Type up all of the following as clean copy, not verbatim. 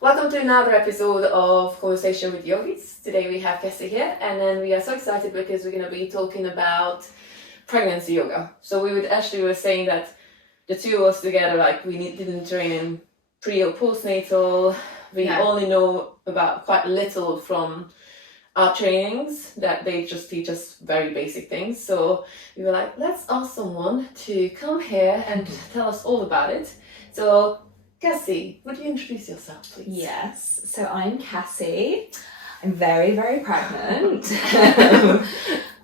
Welcome to another episode of Conversation with Yogis. Today we have Cassie here, and then we are so excited because we're going to be talking about pregnancy yoga. So we were saying that the two of us together, like didn't train in pre or postnatal. We only know about quite little from our trainings, that they just teach us very basic things. So we were like, let's ask someone to come here and tell us all about it. So Cassie, would you introduce yourself, please? Yes, so I'm Cassie. I'm very, very pregnant.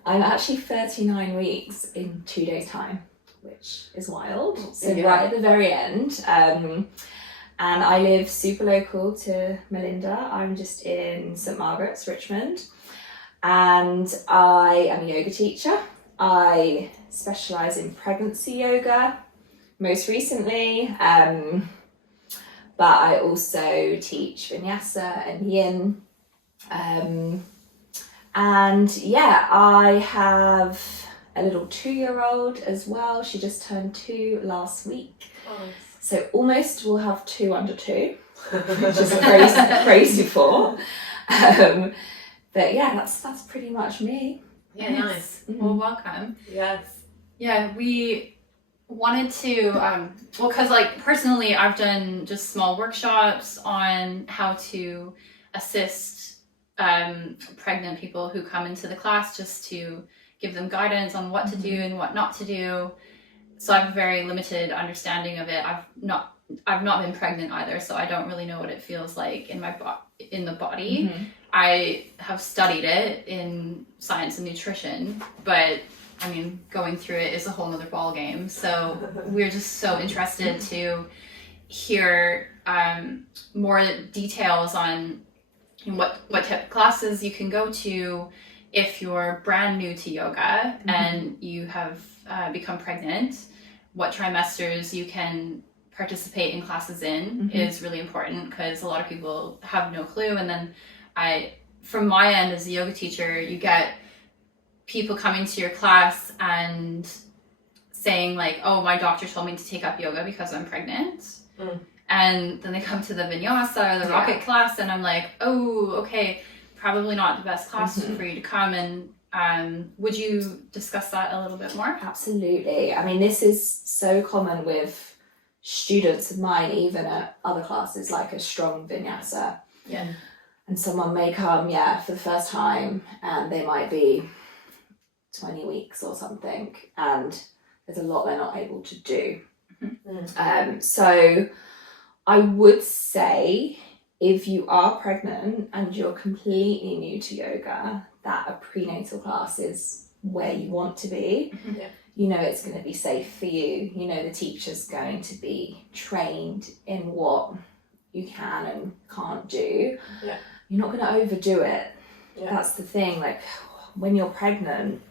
I'm actually 39 weeks in 2 days' time, which is wild. So right at the very end. And I live super local to Melinda. I'm just in St. Margaret's, Richmond. And I am a yoga teacher. I specialise in pregnancy yoga, most recently. But I also teach vinyasa and yin. I have a little 2-year-old as well. She just turned 2 last week. Oh, nice. So almost we'll have 2 under 2, which is crazy for. But yeah, that's pretty much me. Yeah, nice. Mm-hmm. Well, welcome. Yes. Yeah, we wanted to, because personally I've done just small workshops on how to assist pregnant people who come into the class, just to give them guidance on what to do and what not to do. So I have a very limited understanding of it. I've not been pregnant either, so I don't really know what it feels like in the body. Mm-hmm. I have studied it in science and nutrition, but I mean, going through it is a whole nother ball game. So we're just so interested to hear more details on what type of classes you can go to if you're brand new to yoga and you have become pregnant. What trimesters you can participate in classes in is really important, because a lot of people have no clue. And then from my end as a yoga teacher, you get people coming to your class and saying like, oh, my doctor told me to take up yoga because I'm pregnant. And then they come to the vinyasa or the rocket class, and I'm like, oh, okay, probably not the best class for you to come. And would you discuss that a little bit more? Absolutely. I mean, this is so common with students of mine, even at other classes, like a strong vinyasa. Yeah. And someone may come, for the first time, and they might be 20 weeks or something, and there's a lot they're not able to do. So I would say, if you are pregnant and you're completely new to yoga, that a prenatal class is where you want to be. You know it's going to be safe for you. You know the teacher's going to be trained in what you can and can't do. You're not going to overdo it. That's the thing. Like, when you're pregnant,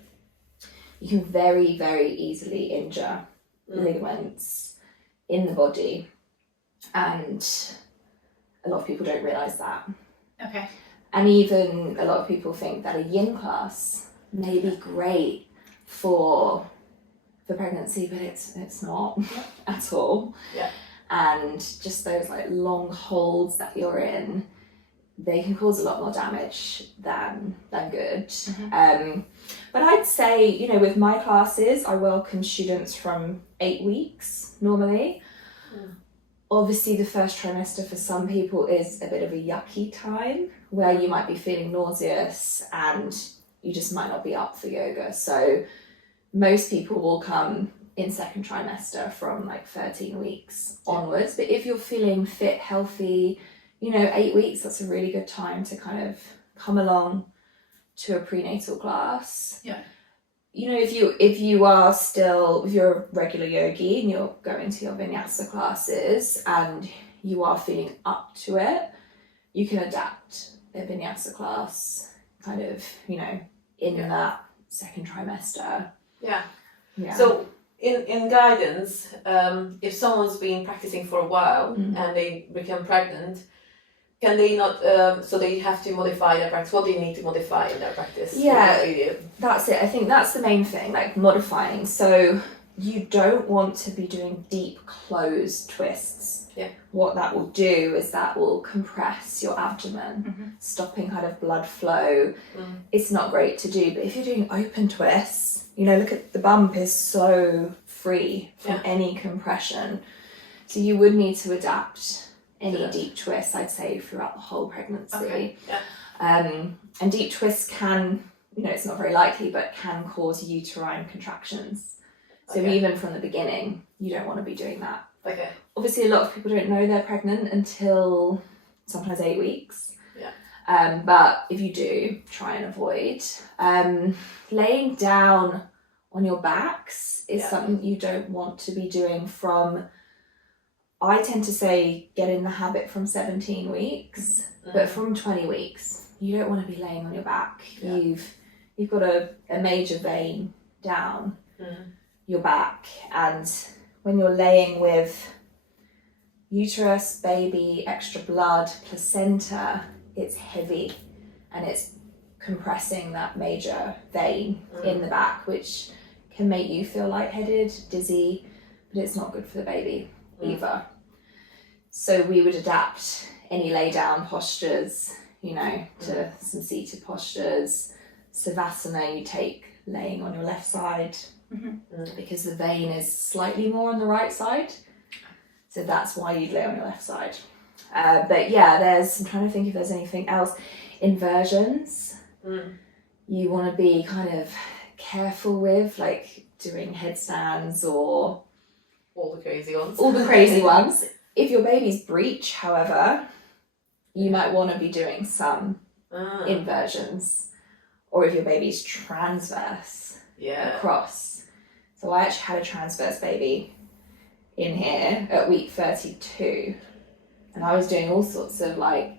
you can very, very easily injure ligaments in the body, and a lot of people don't realise that. Okay. And even a lot of people think that a yin class may be great for pregnancy, but it's not at all. And just those like long holds that you're in, they can cause a lot more damage than good. But I'd say, with my classes, I welcome students from 8 weeks normally. Obviously, the first trimester for some people is a bit of a yucky time, where you might be feeling nauseous and you just might not be up for yoga. So most people will come in second trimester from like 13 weeks onwards. But if you're feeling fit, healthy, 8 weeks, that's a really good time to kind of come along to a prenatal class. If you're a regular yogi and you're going to your vinyasa classes and you are feeling up to it, you can adapt a vinyasa class kind of, in that second trimester. So in guidance, if someone's been practicing for a while and they become pregnant, can they not, so they have to modify their practice? What do you need to modify in their practice? That's it. I think that's the main thing, like modifying. So you don't want to be doing deep closed twists. Yeah. What that will do is that will compress your abdomen, stopping kind of blood flow. It's not great to do, but if you're doing open twists, you know, look at the bump is so free from any compression. So you would need to adapt any deep twists, I'd say, throughout the whole pregnancy. Okay. Yeah. And deep twists can, you know, it's not very likely, but can cause uterine contractions. So even from the beginning, you don't want to be doing that. Okay. Obviously, a lot of people don't know they're pregnant until sometimes 8 weeks. Yeah. But if you do, try and avoid. Laying down on your backs is something you don't want to be doing from, I tend to say, get in the habit from 17 weeks, but from 20 weeks, you don't want to be laying on your back. Yeah. You've got a major vein down your back, and when you're laying with uterus, baby, extra blood, placenta, it's heavy and it's compressing that major vein in the back, which can make you feel lightheaded, dizzy, but it's not good for the baby either. So we would adapt any lay down postures, you know, to some seated postures. Savasana, you take laying on your left side because the vein is slightly more on the right side. So that's why you'd lay on your left side. But yeah, I'm trying to think if there's anything else. Inversions, you want to be kind of careful with, like doing headstands or all the crazy ones. If your baby's breech, however, you might want to be doing some inversions, or if your baby's transverse across. So I actually had a transverse baby in here at week 32, and I was doing all sorts of like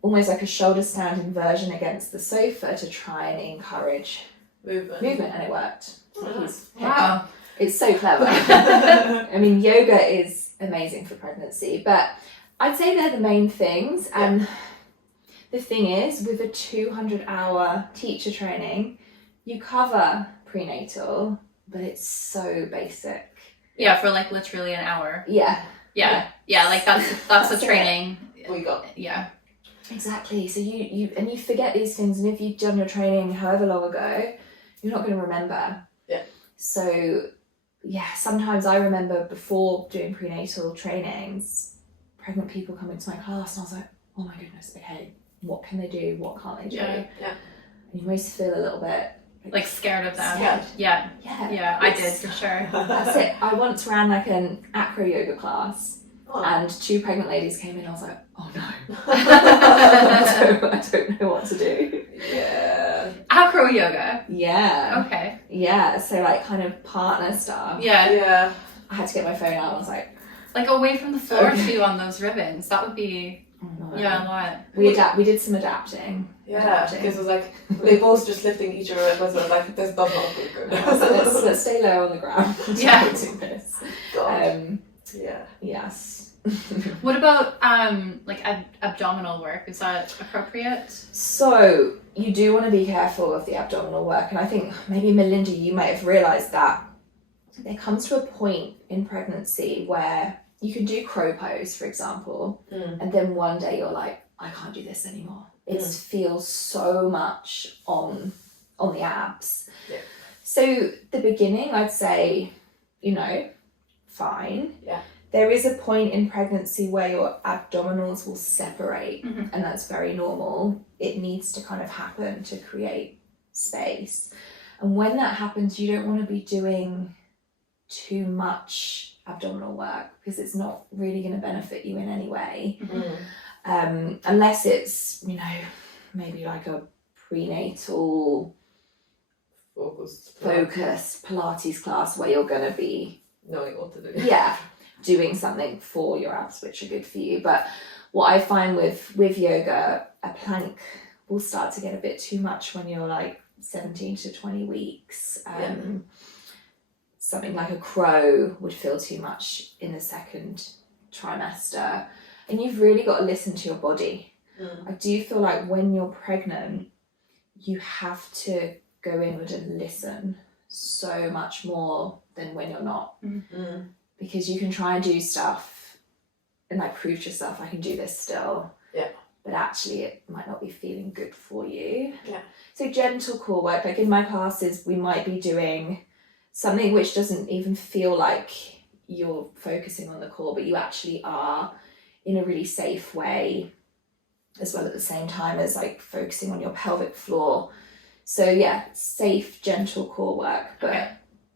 almost like a shoulder stand inversion against the sofa to try and encourage movement, and it worked. Wow. It's so clever. I mean, yoga is amazing for pregnancy, but I'd say they're the main things. And the thing is, with a 200-hour teacher training, you cover prenatal, but it's so basic. Yeah, for like literally an hour. Yeah. Yeah. Like that's a training. We got. Yeah. Exactly. So you forget these things, and if you've done your training however long ago, you're not going to remember. Yeah. So yeah, sometimes I remember before doing prenatal trainings, pregnant people come into my class, and I was like, oh my goodness, okay, what can they do? What can't they do? Yeah. And you always feel a little bit Like scared of them. Scared. Yeah. Yeah. I did for sure. That's it. I once ran like an acro yoga class. And 2 pregnant ladies came in, and I was like, oh no. I don't know what to do. Yeah. Acro yoga. Yeah. Okay. Yeah, so like kind of partner stuff. Yeah. I had to get my phone out, and I was like away from the floor too on those ribbons. That would be oh, no. a lot. We did some adapting. Yeah, because it was like they both just lifting each other up, and I was like, this does not look good. let's stay low on the ground. Yeah. Do this. God. Yes. What about like abdominal work? Is that appropriate? So you do want to be careful of the abdominal work, and I think maybe Melinda, you might have realised that there comes to a point in pregnancy where you can do crow pose, for example, and then one day you're like, I can't do this anymore. It feels so much on the abs. Yeah. So the beginning, I'd say, you know, fine. Yeah. There is a point in pregnancy where your abdominals will separate, and that's very normal. It needs to kind of happen to create space. And when that happens, you don't want to be doing too much abdominal work because it's not really going to benefit you in any way. Unless it's, you know, maybe like a prenatal focused Pilates class where you're going to be knowing what to do. Doing something for your abs which are good for you. But what I find with yoga, a plank will start to get a bit too much when you're like 17 to 20 weeks. Something like a crow would feel too much in the second trimester. And you've really got to listen to your body. I do feel like when you're pregnant, you have to go inward and listen so much more than when you're not. Mm. Because you can try and do stuff and like prove to yourself, I can do this still. Yeah. But actually it might not be feeling good for you. Yeah. So gentle core work, like in my classes, we might be doing something which doesn't even feel like you're focusing on the core, but you actually are in a really safe way as well at the same time as like focusing on your pelvic floor. So yeah, safe, gentle core work, but Okay.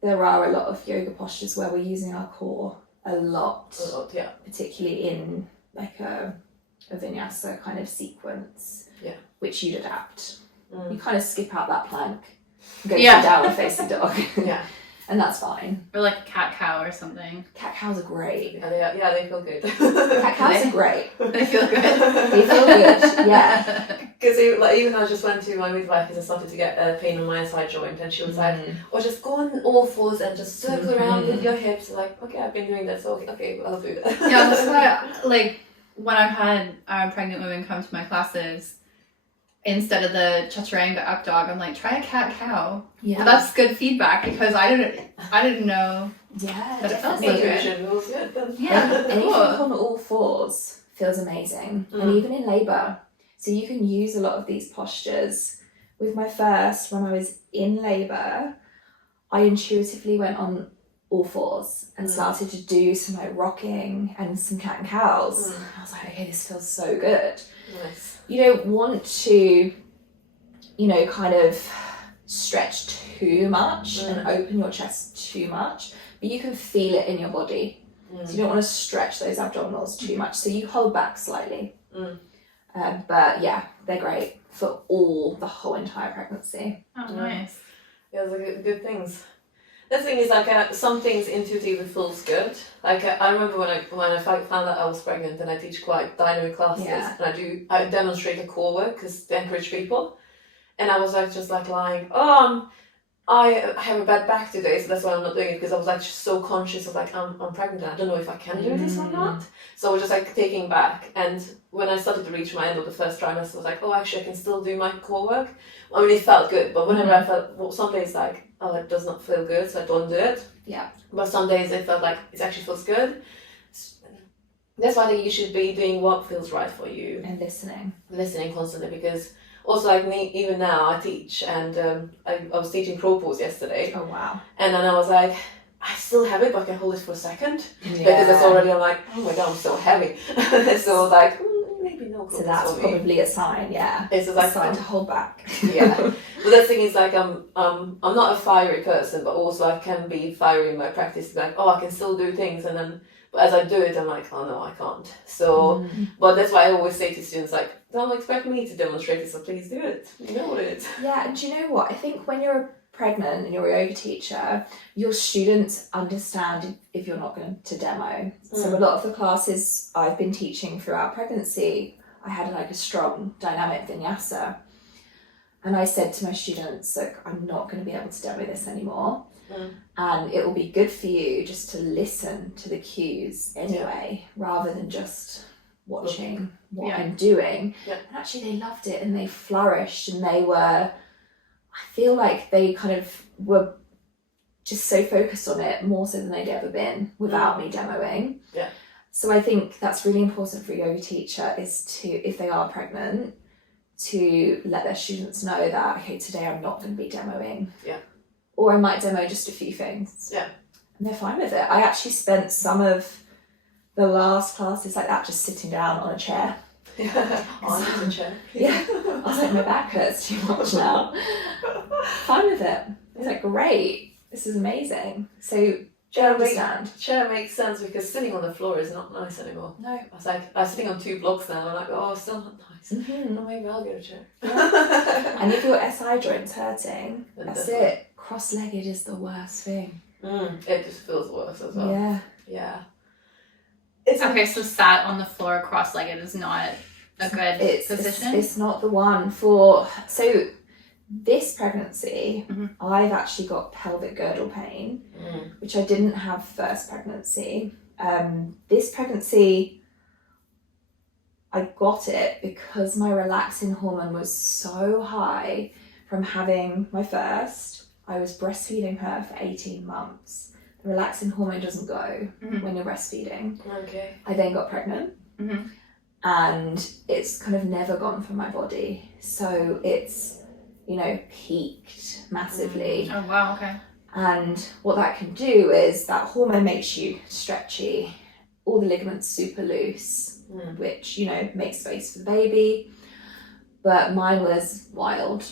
there are a lot of yoga postures where we're using our core a lot, Yeah. particularly in like a vinyasa kind of sequence, which you'd adapt. You kind of skip out that plank, go sit down and face the dog, and that's fine. Or like cat cow or something. Cat cows are great. Yeah, they feel good. Cat cows are great. They feel good. They feel good, yeah. Because even I just went to my midwife because I started to get a pain on my SI joint, and she was like, "Or just go on all fours and just circle around with your hips." Like, okay, I've been doing that, so okay, I'll do that. Yeah, that's why, like, when I've had pregnant women come to my classes, instead of the chaturanga up dog, I'm like, try a cat cow. Yeah. But that's good feedback because I didn't know. Yeah, But it feels definitely. good. Intuition feels good. Then. Yeah, Anything cool. on all fours feels amazing, and even in labour. So you can use a lot of these postures. With my first, when I was in labour, I intuitively went on all fours and started to do some like rocking and some cat and cows. And I was like, okay, this feels so good. Nice. You don't want to, kind of stretch too much and open your chest too much, but you can feel it in your body. So you don't want to stretch those abdominals too much. So you hold back slightly. But yeah, they're great for the whole entire pregnancy. Oh, nice. Yeah, those are good things. The thing is, like, some things intuitively feels good. Like, I remember when I found out I was pregnant, and I teach quite dynamic classes, and I demonstrate the core work to encourage people, and I was like just like lying, I have a bad back today, so that's why I'm not doing it, because I was like just so conscious of like I'm pregnant and I don't know if I can do this or not. So I was just like taking back, and when I started to reach my end of the first trimester, I was like, oh, actually I can still do my core work. I mean, it felt good, but whenever I felt, some days like, oh, it does not feel good, so I don't do it. Yeah. But some days it felt like it actually feels good. That's why you should be doing what feels right for you. And Listening constantly, because also like even now I teach, and I was teaching pro pose yesterday. Oh wow. And then I was like, I still have it, but I can hold it for a second. Yeah. Because it's already, I'm like, oh my god, I'm so heavy. So I was like, maybe no. So that's probably a sign, yeah. It's like a sign to hold back. Yeah. But the thing is, like, I'm not a fiery person, but also I can be fiery in my practice. Like, oh, I can still do things, and then but as I do it, I'm like, oh no, I can't. So, but that's why I always say to students, like, don't expect me to demonstrate it, so please do it. You know it. Yeah, and do you know what? I think when you're pregnant and you're a yoga teacher, your students understand if you're not going to demo. So a lot of the classes I've been teaching throughout pregnancy, I had like a strong dynamic vinyasa. And I said to my students, look, I'm not going to be able to demo this anymore. And it will be good for you just to listen to the cues anyway, rather than just watching what I'm doing. And actually they loved it, and they flourished, and they were, I feel like they kind of were just so focused on it, more so than they'd ever been without me demoing. Yeah. So I think that's really important for a yoga teacher, is to, if they are pregnant, to let their students know that, okay, today I'm not going to be demoing. Yeah. Or I might demo just a few things. Yeah. And they're fine with it. I actually spent some of the last classes like that just sitting down on a chair. On the chair. Yeah. I was like, my back hurts too much now. Fine with it. I was like, great. This is amazing. So Chair makes sense, because sitting on the floor is not nice anymore. No. I was like, I'm sitting on 2 blocks now, and I'm like, oh, it's still not nice. Mm-hmm. Oh, maybe I'll get a chair. And if your SI joint's hurting, that's it. Cross-legged is the worst thing. It just feels worse as well. Yeah. Yeah. Okay, so sat on the floor cross-legged is not a good position? It's not the one for... So this pregnancy, I've actually got pelvic girdle pain, which I didn't have first pregnancy. This pregnancy, I got it because my relaxing hormone was so high from having my first. I was breastfeeding her for 18 months. relaxing hormone doesn't go when you're breastfeeding. Okay. I then got pregnant. And it's kind of never gone from my body. So it's, peaked massively. Oh, wow, okay. And what that can do is that hormone makes you stretchy, all the ligaments super loose, which, makes space for the baby. But mine was wild.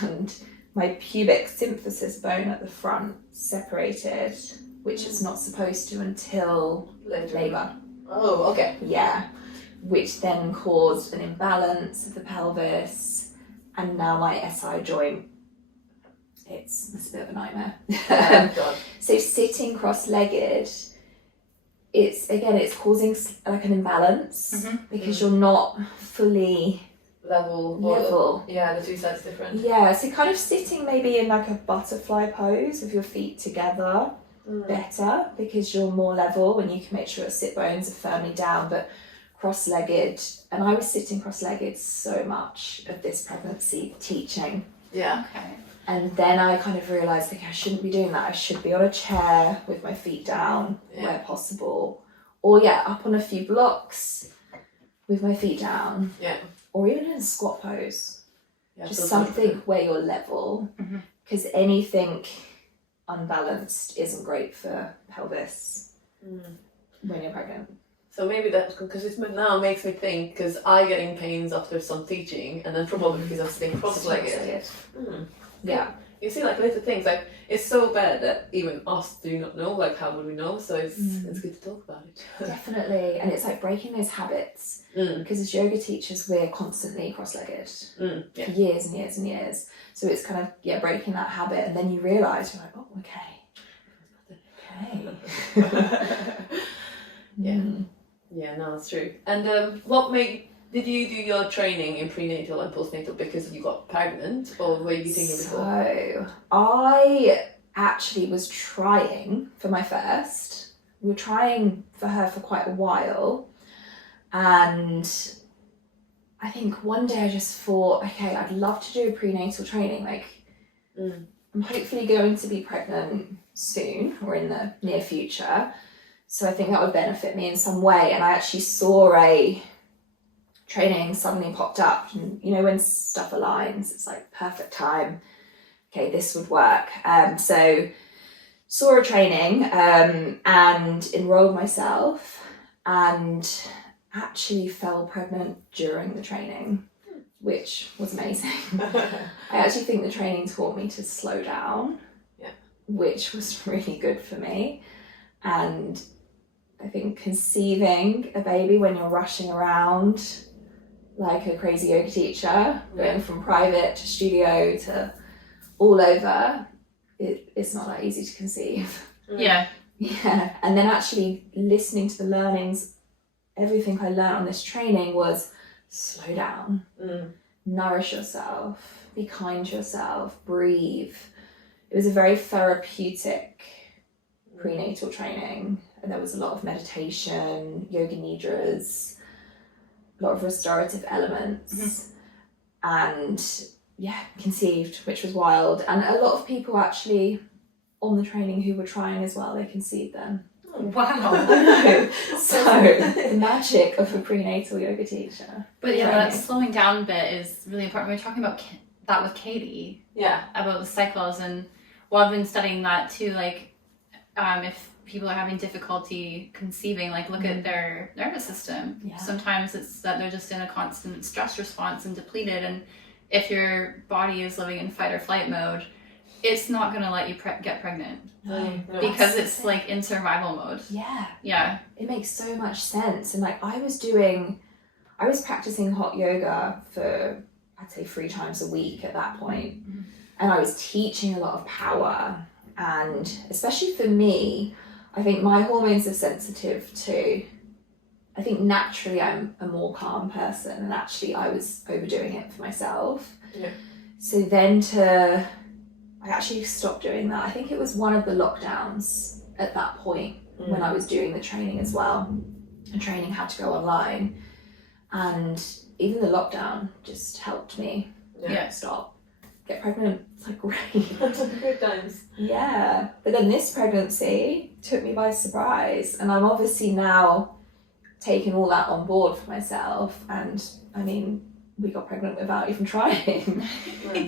And my pubic symphysis bone at the front separated, which it's not supposed to until labour. Oh, okay. Yeah. Which then caused an imbalance of the pelvis, and now my SI joint, it's a bit of a nightmare. God. So sitting cross-legged, it's causing like an imbalance because you're not fully level. Yeah, the two sides different. Yeah, so kind of sitting maybe in like a butterfly pose with your feet together better, because you're more level and you can make sure your sit bones are firmly down. But cross-legged, and I was sitting cross-legged so much of this pregnancy teaching. Yeah. Okay. And then I kind of realised, okay, I shouldn't be doing that. I should be on a chair with my feet down where possible. Or up on a few blocks with my feet down. Yeah. Or even in a squat pose. Yeah, Just something where you're level. Because anything unbalanced isn't great for pelvis when you're pregnant. So maybe that's because it now makes me think, because I get in pains after some teaching, and then probably because I'm sitting cross-legged. Yeah. You see, like little things, like it's so bad that even us do not know. Like, how would we know? So it's good to talk about it. Definitely, and it's like breaking those habits, because as yoga teachers we're constantly cross-legged for years and years and years. So it's kind of breaking that habit, and then you realise you're like, oh, okay. Yeah, no, it's true. And did you do your training in prenatal and postnatal because you got pregnant, or were you thinking before? So I actually was trying for my first. We were trying for her for quite a while, and I think one day I just thought, okay, I'd love to do a prenatal training. Like, I'm hopefully going to be pregnant soon or in the near future. So I think that would benefit me in some way. And I actually saw a training suddenly popped up. And when stuff aligns, it's like perfect time. Okay, this would work. So saw a training and enrolled myself, and actually fell pregnant during the training, which was amazing. I actually think the training taught me to slow down, which was really good for me. And I think conceiving a baby when you're rushing around like a crazy yoga teacher, going from private to studio to all over, it's not that easy to conceive. Yeah. Yeah. And then actually listening to the learnings, everything I learned on this training was slow down, nourish yourself, be kind to yourself, breathe. It was a very therapeutic prenatal training, and there was a lot of meditation, yoga nidras, a lot of restorative elements, and conceived, which was wild. And a lot of people actually on the training who were trying as well, they conceived then. Wow. I know. So the magic of a prenatal yoga teacher. But that slowing down bit is really important. We were talking about that with Katie. Yeah. About the cycles, and I've been studying that too. Like, if people are having difficulty conceiving, like look at their nervous system. Yeah. Sometimes it's that they're just in a constant stress response and depleted, and if your body is living in fight or flight mode, it's not going to let you get pregnant. No, because it's like in survival mode. Yeah. It makes so much sense. And like I was practicing hot yoga for, I'd say 3 times a week at that point. And I was teaching a lot of power. And especially for me, I think my hormones are sensitive to, I think naturally I'm a more calm person, and actually I was overdoing it for myself. Yeah. So then I actually stopped doing that. I think it was one of the lockdowns at that point when I was doing the training as well. The training had to go online, and even the lockdown just helped me stop. get pregnant. It's like, great. Good times. Yeah. But then this pregnancy took me by surprise. And I'm obviously now taking all that on board for myself. And I mean, we got pregnant without even trying.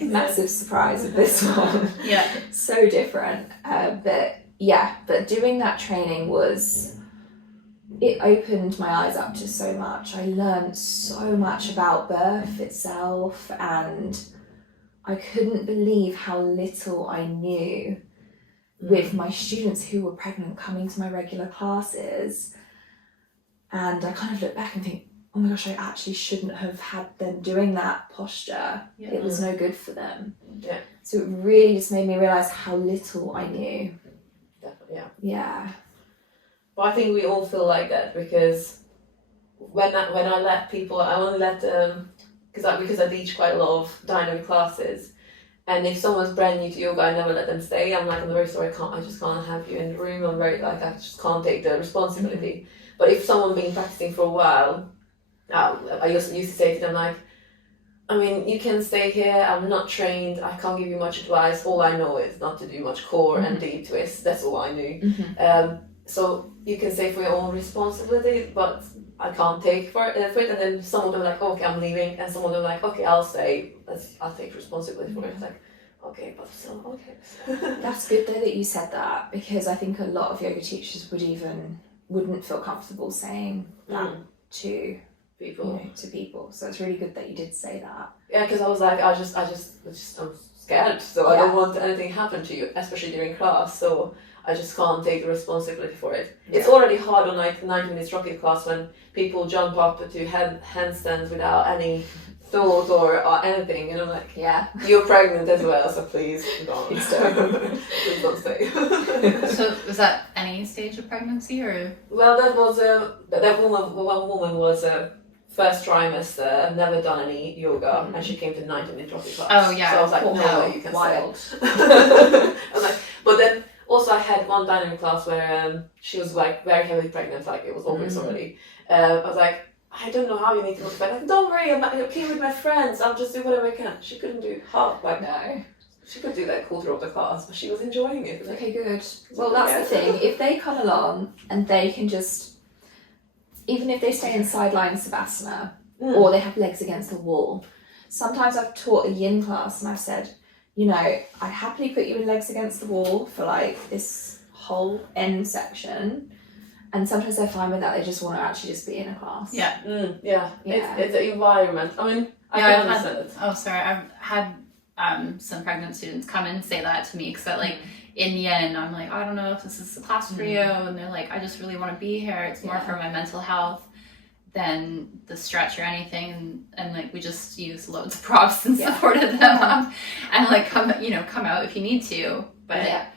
Massive surprise with this one. Yeah. So different. But doing that training it opened my eyes up to so much. I learned so much about birth itself, and I couldn't believe how little I knew with my students who were pregnant coming to my regular classes. And I kind of look back and think, oh my gosh, I actually shouldn't have had them doing that posture. Yeah. It was no good for them. Yeah. So it really just made me realise how little I knew. Definitely, yeah. Yeah. But I think we all feel like that, because when I let people, I only let because I teach quite a lot of dynamic classes, and if someone's brand new to yoga, I never let them stay. I'm very sorry, I just can't have you in the room. I just can't take the responsibility. But if someone's been practicing for a while, I used to say to them, like, I mean, you can stay here, I'm not trained, I can't give you much advice, all I know is not to do much core and deep twists, that's all I knew. So you can say for your own responsibility, but I can't take for it. And then some of them are like, okay, I'm leaving, and some of them are like, okay, I'll stay, I'll take responsibility for it. It's like, okay, but still, okay. That's good though that you said that, because I think a lot of yoga teachers wouldn't feel comfortable saying that to people. To people. So it's really good that you did say that. Yeah, because I was like, I'm scared, so I don't want anything to happen to you, especially during class. So I just can't take the responsibility for it. Yeah. It's already hard on like 90 minutes rocket class when people jump up to handstands without any thought or anything, and I'm like, yeah, you're pregnant as well, so please don't. Please don't. Please don't stay. So was that any stage of pregnancy, or? Well, that was one woman was first trimester, never done any yoga, and she came to 90-minute rocket class. Oh yeah. So I was like, no way you can wild. stay. I was like, but then also I had one dynamic class where she was like very heavily pregnant, like it was obvious already. I was like, I don't know how you need to look, but like, don't worry, I'm okay with my friends, I'll just do whatever I can. She couldn't do half, like, no. She could do that quarter of the class, but she was enjoying it. Okay, good. Well, that's the thing. If they come along and they can just, even if they stay in sideline savasana, or they have legs against the wall, sometimes I've taught a yin class and I've said, you know, I'd happily put you in legs against the wall for like this whole end section. And sometimes they're fine with that, they just want to actually just be in a class. Yeah. Yeah. It's the environment. I mean, I can understand it. Oh, sorry. I've had some pregnant students come and say that to me, because like in the end I'm like, I don't know if this is the class for you, and they're like, I just really want to be here, it's more for my mental health than the stretch or anything, and like we just use loads of props and supported them up, and like come out if you need to, but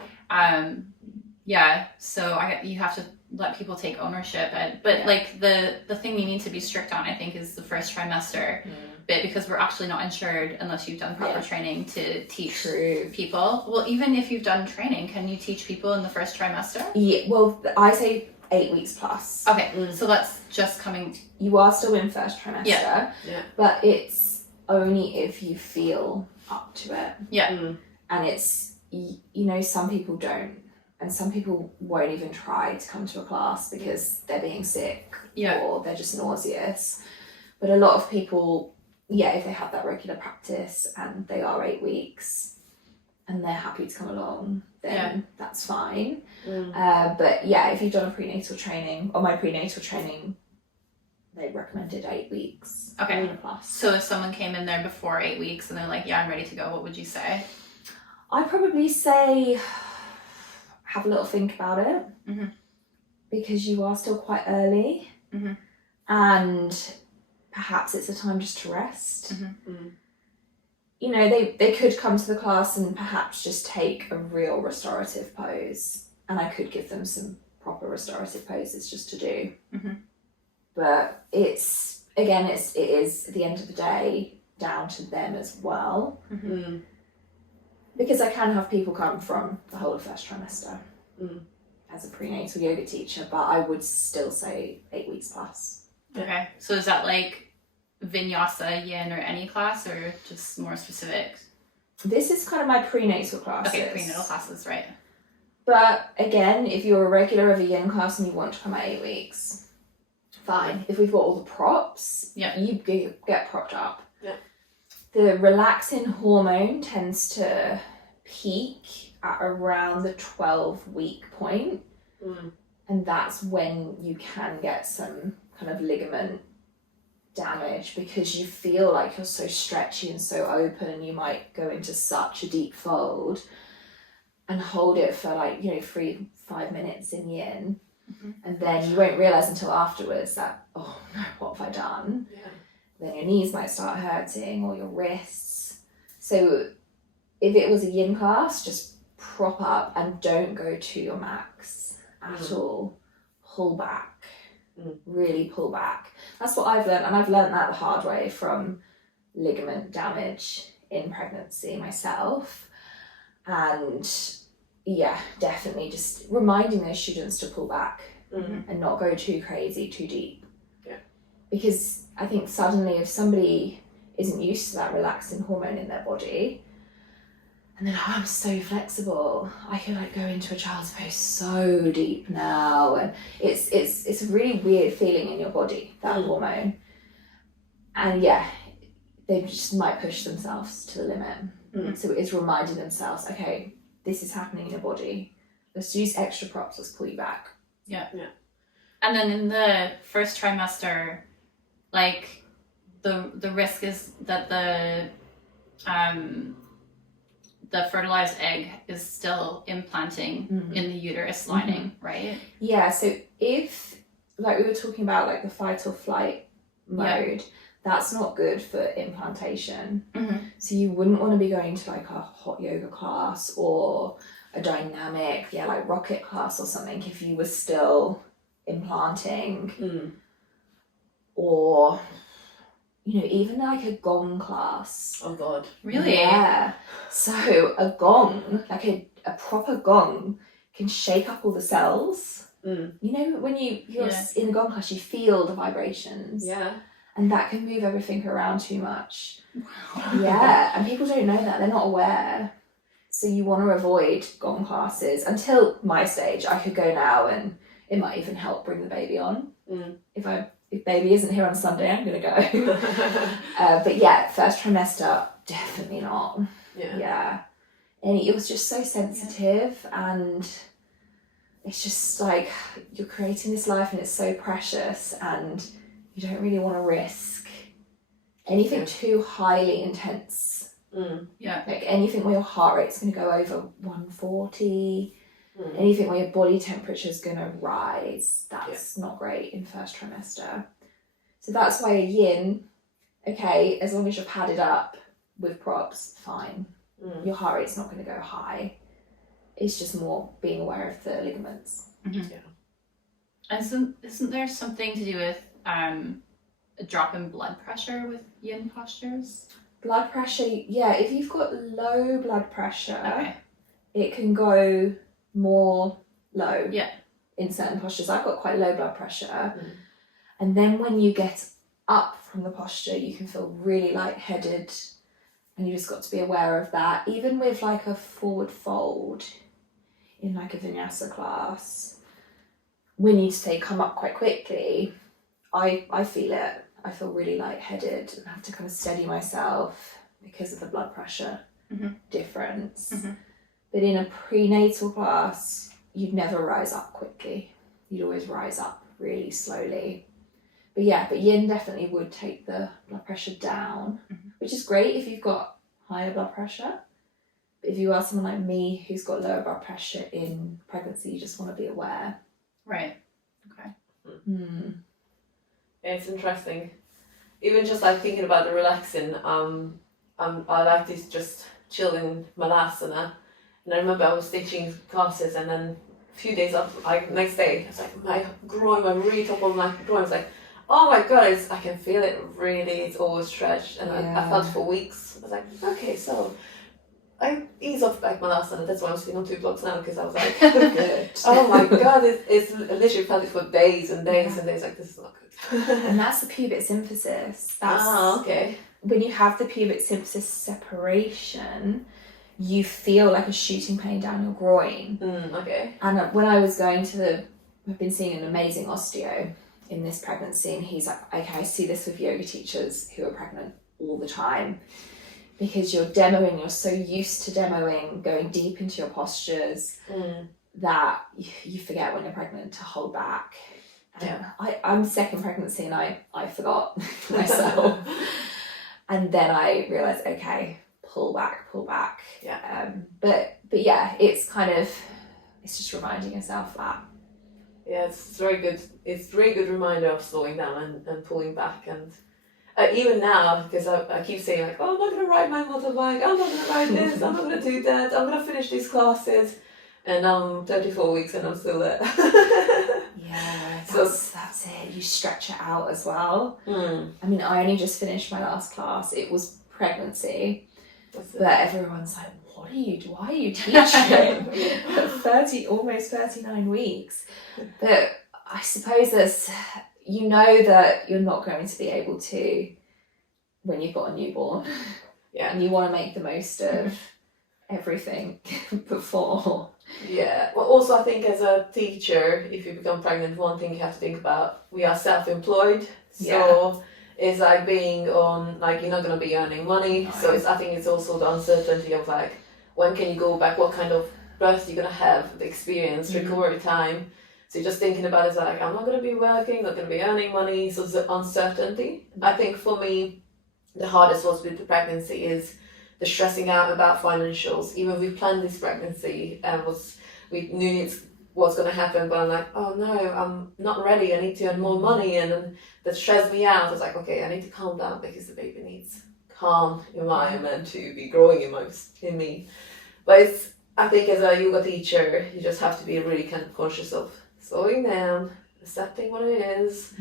so you have to let people take ownership, but like the thing we need to be strict on, I think, is the first trimester bit, because we're actually not insured unless you've done proper training to teach people. Well, even if you've done training, can you teach people in the first trimester? Yeah, well, I say 8 weeks plus. Okay, so that's just coming. You are still in first trimester, but it's only if you feel up to it. Yeah. And it's, some people don't. And some people won't even try to come to a class because they're being sick or they're just nauseous. But a lot of people, if they have that regular practice and they are 8 weeks and they're happy to come along, then that's fine. But if you've done a prenatal training, or my prenatal training, they recommended 8 weeks. Okay. Plus. So if someone came in there before 8 weeks and they're like, I'm ready to go, what would you say? I'd probably say, have a little think about it, because you are still quite early, and perhaps it's a time just to rest. They could come to the class and perhaps just take a real restorative pose, and I could give them some proper restorative poses just to do. But it is at the end of the day down to them as well. Because I can have people come from the whole of first trimester as a prenatal yoga teacher, but I would still say 8 weeks plus. Okay, so is that like vinyasa, yin, or any class, or just more specific? This is kind of my prenatal classes. Okay, prenatal classes, right. But again, if you're a regular of a yin class and you want to come at 8 weeks, fine. If we've got all the props, you get propped up. Yeah. The relaxin hormone tends to peak at around the 12-week point. And that's when you can get some kind of ligament damage because you feel like you're so stretchy and so open. You might go into such a deep fold and hold it for 3-5 minutes in yin. And then you won't realize until afterwards that, oh no, what have I done? Then your knees might start hurting or your wrists. So if it was a yin class, just prop up and don't go to your max at all. Pull back. Really pull back. That's what I've learned, and I've learned that the hard way from ligament damage in pregnancy myself. And yeah, definitely just reminding those students to pull back and not go too crazy, too deep. Because I think suddenly if somebody isn't used to that relaxing hormone in their body, and then, I'm so flexible, I can go into a child's pose so deep now, and it's a really weird feeling in your body, that hormone. And yeah, they just might push themselves to the limit. So it's reminding themselves, okay, this is happening in your body. Let's use extra props. Let's pull you back. Yeah. And then in the first trimester, the risk is that the fertilized egg is still implanting in the uterus lining, right? Yeah, so if, we were talking about the fight or flight mode, that's not good for implantation. So you wouldn't want to be going to a hot yoga class or a dynamic, rocket class or something if you were still implanting. Or even a gong class. Oh God. Really? Yeah. So a gong, a proper gong, can shake up all the cells. When you're in a gong class, you feel the vibrations. Yeah. And that can move everything around too much. Wow. Yeah, and people don't know that. They're not aware. So you want to avoid gong classes. Until my stage, I could go now and it might even help bring the baby on. If baby isn't here on Sunday, I'm going to go. But yeah, first trimester, definitely not. Yeah. And it was just so sensitive and it's just you're creating this life and it's so precious and you don't really want to risk anything too highly intense. Anything where your heart rate's going to go over 140. Anything where your body temperature is going to rise, that's not great in first trimester. So that's why a yin, okay, as long as you're padded up with props, fine. Your heart rate's not going to go high. It's just more being aware of the ligaments. And isn't there something to do with a drop in blood pressure with yin postures? Blood pressure, if you've got low blood pressure, it can go more low in certain postures. I've got quite low blood pressure, and then when you get up from the posture you can feel really lightheaded, and you just got to be aware of that. Even with a forward fold in a vinyasa class, when you say come up quite quickly, I feel it. I feel really lightheaded and have to kind of steady myself because of the blood pressure difference. But in a prenatal class, you'd never rise up quickly. You'd always rise up really slowly. But yin definitely would take the blood pressure down, which is great if you've got higher blood pressure. But if you are someone like me who's got lower blood pressure in pregnancy, you just want to be aware. Right. Okay. Yeah, it's interesting. Even just thinking about the relaxing, I like to just chill in Malasana. And I remember I was teaching classes and then a few days up, next day, it's my groin, my really top of my groin was oh my God, I can feel it really, it's all stretched. And I felt for weeks. I was okay, so I ease off back Malasana. That's why I'm sitting on 2 blocks now, because I was Good. Oh my God, it's literally felt it for days and days and days, this is not good. And that's the pubic symphysis. That's okay. when you have the pubic symphysis separation, you feel like a shooting pain down your groin. Okay. And when I was going to I've been seeing an amazing osteo in this pregnancy, and he's like, okay, I see this with yoga teachers who are pregnant all the time, because you're so used to demoing, going deep into your postures, that you forget when you're pregnant to hold back. Yeah. I'm second pregnancy and I forgot myself. And then I realised, okay, pull back. Yeah. But yeah, it's just reminding yourself that. Yeah, it's very good. It's a very good reminder of slowing down and pulling back. And even now, because I keep saying like, oh, I'm not going to ride my motorbike, I'm not going to ride this, I'm not going to do that, I'm going to finish these classes. And I'm 34 weeks and I'm still there. Yeah, that's it. You stretch it out as well. I mean, I only just finished my last class. It was pregnancy. But everyone's like, why are you teaching at almost 39 weeks? But I suppose there's, that you're not going to be able to when you've got a newborn. Yeah. And you want to make the most of everything before. Yeah. Well, also I think as a teacher, if you become pregnant, one thing you have to think about, we are self-employed. So it's like being on, like, you're not going to be earning money. No. So I think it's also the uncertainty of like, when can you go back, what kind of birth you're going to have, the experience, recovery time. So you're just thinking about it, like, I'm not going to be working, not going to be earning money. So the uncertainty. I think for me, the hardest was with the pregnancy is the stressing out about financials. Even we planned this pregnancy and we knew it was going to happen, but I'm like, oh no, I'm not ready. I need to earn more money, and then that stressed me out. I was like, okay, I need to calm down because the baby needs calm environment to be growing in me. But I think as a yoga teacher, you just have to be really kind of conscious of slowing down, accepting what it is,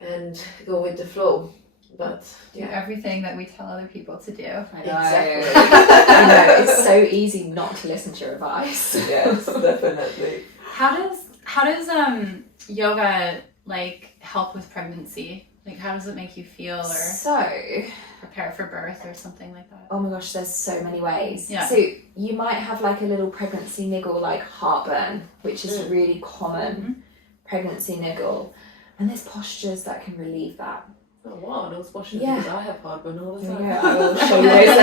and go with the flow. But do everything that we tell other people to do. I know. Exactly. I know, it's so easy not to listen to your advice. Yes, definitely. How does yoga like help with pregnancy? Like, how does it make you feel, or so prepare for birth or something like that? Oh my gosh, there's so many ways. Yeah. So you might have like a little pregnancy niggle, like heartburn, which is a really common pregnancy niggle, and there's postures that can relieve that. Oh wow, those postures, because I have heartburn all the time. Yeah, I will show you those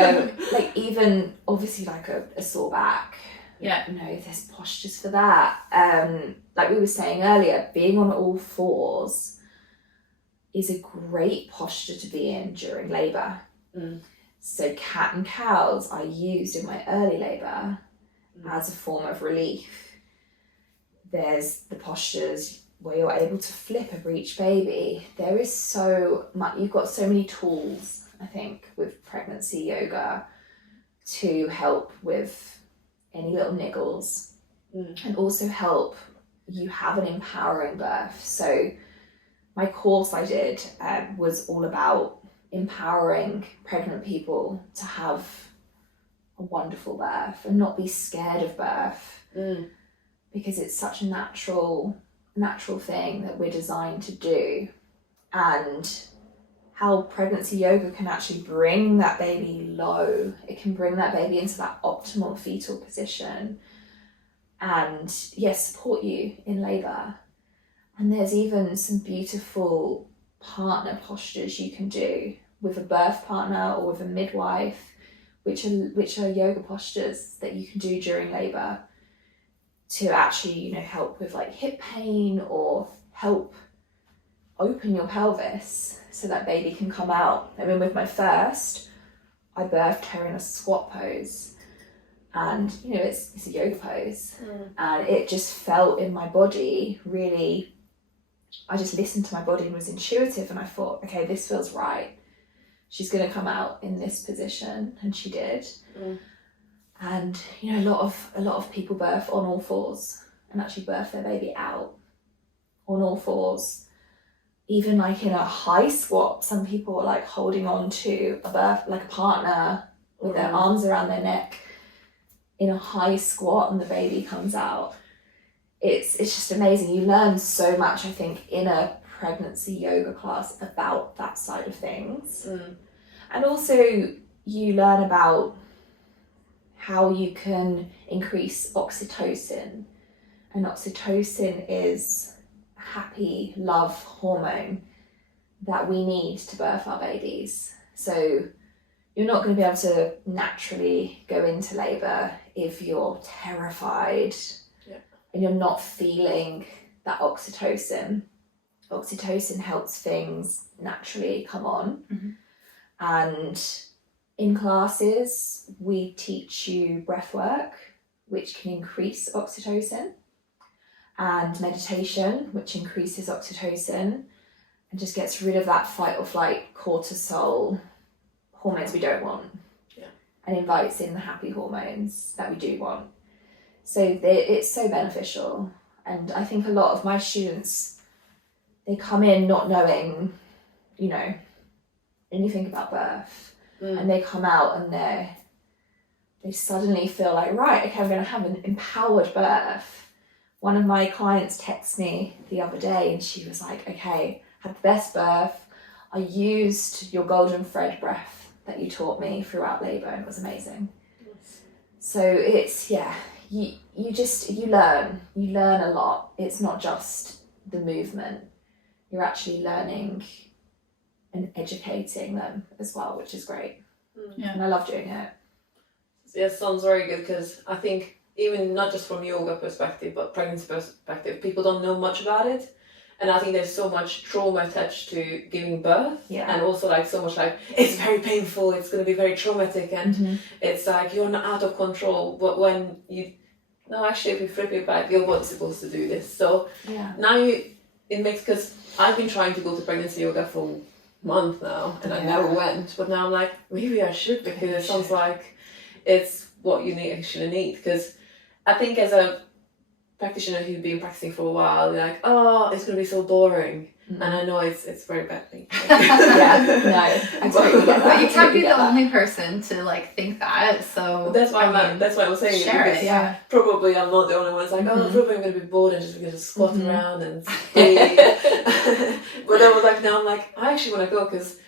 later. Like even obviously like a sore back. Yeah. There's postures for that. Like we were saying earlier, being on all fours is a great posture to be in during labour. So cat and cows I used in my early labour as a form of relief. There's the postures where you're able to flip a breech baby. There is so much, you've got so many tools, I think, with pregnancy yoga to help with any little niggles and also help you have an empowering birth. So my course I did was all about empowering pregnant people to have a wonderful birth and not be scared of birth, because it's such a natural thing that we're designed to do, and how pregnancy yoga can actually bring that baby low. It can bring that baby into that optimal fetal position and support you in labour. And there's even some beautiful partner postures you can do with a birth partner or with a midwife, which are yoga postures that you can do during labour to actually, help with like hip pain or help open your pelvis so that baby can come out. I mean, with my first, I birthed her in a squat pose, and it's a yoga pose, and it just felt in my body really. I just listened to my body and was intuitive, and I thought, okay, this feels right. She's going to come out in this position, and she did. And a lot of people birth on all fours and actually birth their baby out on all fours. Even like in a high squat, some people are like holding on to a birth, like a partner with their arms around their neck in a high squat, and the baby comes out. It's just amazing. You learn so much, I think, in a pregnancy yoga class about that side of things. Mm. And also you learn about how you can increase oxytocin. And oxytocin is a happy love hormone that we need to birth our babies. So you're not going to be able to naturally go into labour if you're terrified and you're not feeling that oxytocin. Oxytocin helps things naturally come on. Mm-hmm. And in classes, we teach you breath work, which can increase oxytocin, and meditation, which increases oxytocin and just gets rid of that fight or flight cortisol hormones we don't want, and invites in the happy hormones that we do want. So it's so beneficial. And I think a lot of my students, they come in not knowing, you know, anything about birth, and they come out and they suddenly feel like, right, okay, I'm going to have an empowered birth. One of my clients texted me the other day and she was like, okay, had the best birth. I used your golden thread breath that you taught me throughout labour, and it was amazing. Yes. So it's, you learn a lot. It's not just the movement, you're actually learning and educating them as well, which is great. And I love doing it. Yeah, sounds very good, because I think even not just from yoga perspective but pregnancy perspective, people don't know much about it. And I think there's so much trauma attached to giving birth, and also like so much like, it's very painful, it's going to be very traumatic, and it's like you're not out of control. But when if you flip it back, your body's supposed to do this. So now it makes, because I've been trying to go to pregnancy yoga for a month now, and I never went. But now I'm like, maybe I should, because it sounds like it's what you actually need. Because I think as a practitioner who's been practicing for a while, you're like, oh, it's going to be so boring. And I know it's very bad thing. I totally get that. But you can't be the only person to like think that. So that's why I was saying share it. Yeah. Probably I'm not the only one. It's like, oh, probably I'm going to be bored and just going to squat around and sleep. But I was like, now I'm like, I actually want to go, because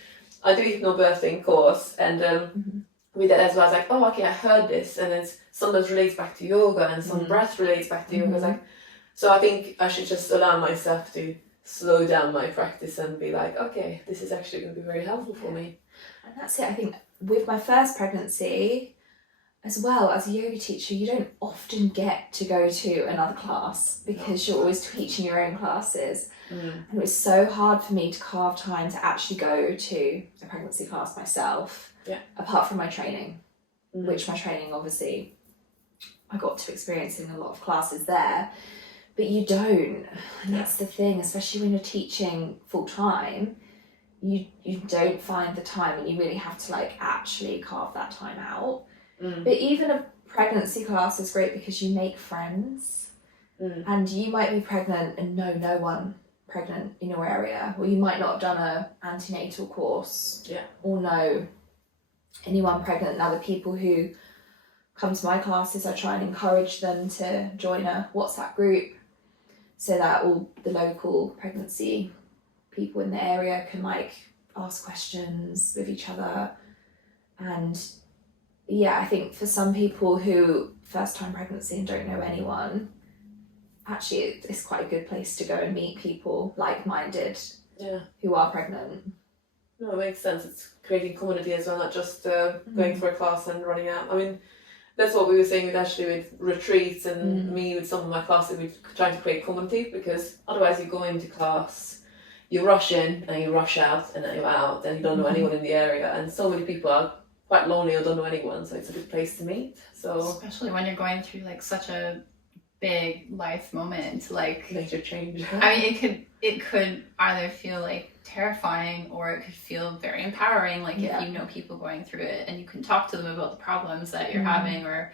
I do hypnobirthing course, and with that as well, I was like, oh, okay, I heard this, and it's sometimes relates back to yoga, and some breath relates back to yoga. I was like, so I think I should just allow myself to slow down my practice and be like, okay, this is actually going to be very helpful for me. And that's it. I think with my first pregnancy, as well as a yoga teacher, you don't often get to go to another class because you're always teaching your own classes. And it was so hard for me to carve time to actually go to a pregnancy class myself, apart from my training, which my training, obviously, I got to experience in a lot of classes there. But you don't, and that's the thing, especially when you're teaching full time, you don't find the time, and you really have to like actually carve that time out. But even a pregnancy class is great because you make friends, and you might be pregnant and know no one pregnant in your area, or you might not have done a antenatal course, or know anyone pregnant. And other people who come to my classes, I try and encourage them to join a WhatsApp group, so that all the local pregnancy people in the area can like ask questions with each other. And I think for some people who first time pregnancy and don't know anyone, actually it's quite a good place to go and meet people like-minded who are pregnant. No, it makes sense. It's creating community as well, not just going for a class and running out. I mean, that's what we were saying with Ashley with retreats, and me with some of my classes, we're trying to create community, because otherwise you go into class, you rush in and you rush out, and then you're out and you don't know anyone in the area, and so many people are quite lonely or don't know anyone, so it's a good place to meet. So especially when you're going through like such a big life moment, like major change. I mean, it could either feel like terrifying, or it could feel very empowering, like if you know people going through it and you can talk to them about the problems that you're having, or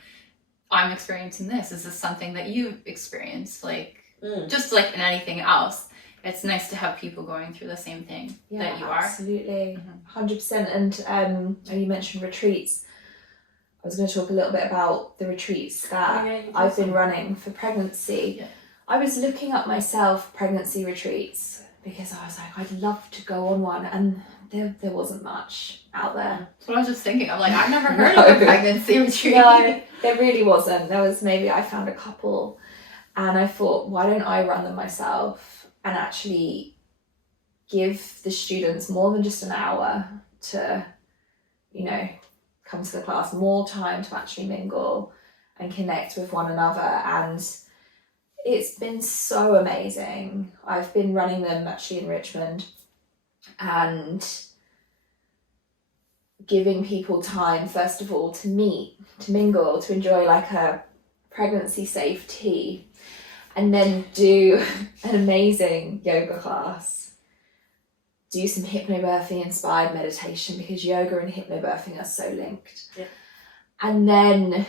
I'm experiencing this, is this something that you've experienced, like just like in anything else, it's nice to have people going through the same thing that you are. Absolutely. 100%. And you mentioned retreats. I was going to talk a little bit about the retreats that I've been running for pregnancy. I was looking up myself pregnancy retreats because I was like, I'd love to go on one, and there wasn't much out there. That's what I was just thinking. I'm like, I've never heard of a pregnancy retreat. No, there really wasn't. There was maybe I found a couple, and I thought, why don't I run them myself and actually give the students more than just an hour to, you know, come to the class, more time to actually mingle and connect with one another. And it's been so amazing. I've been running them actually in Richmond and giving people time, first of all, to meet, to mingle, to enjoy like a pregnancy safe tea, and then do an amazing yoga class, do some hypnobirthing inspired meditation, because yoga and hypnobirthing are so linked. Yeah. And then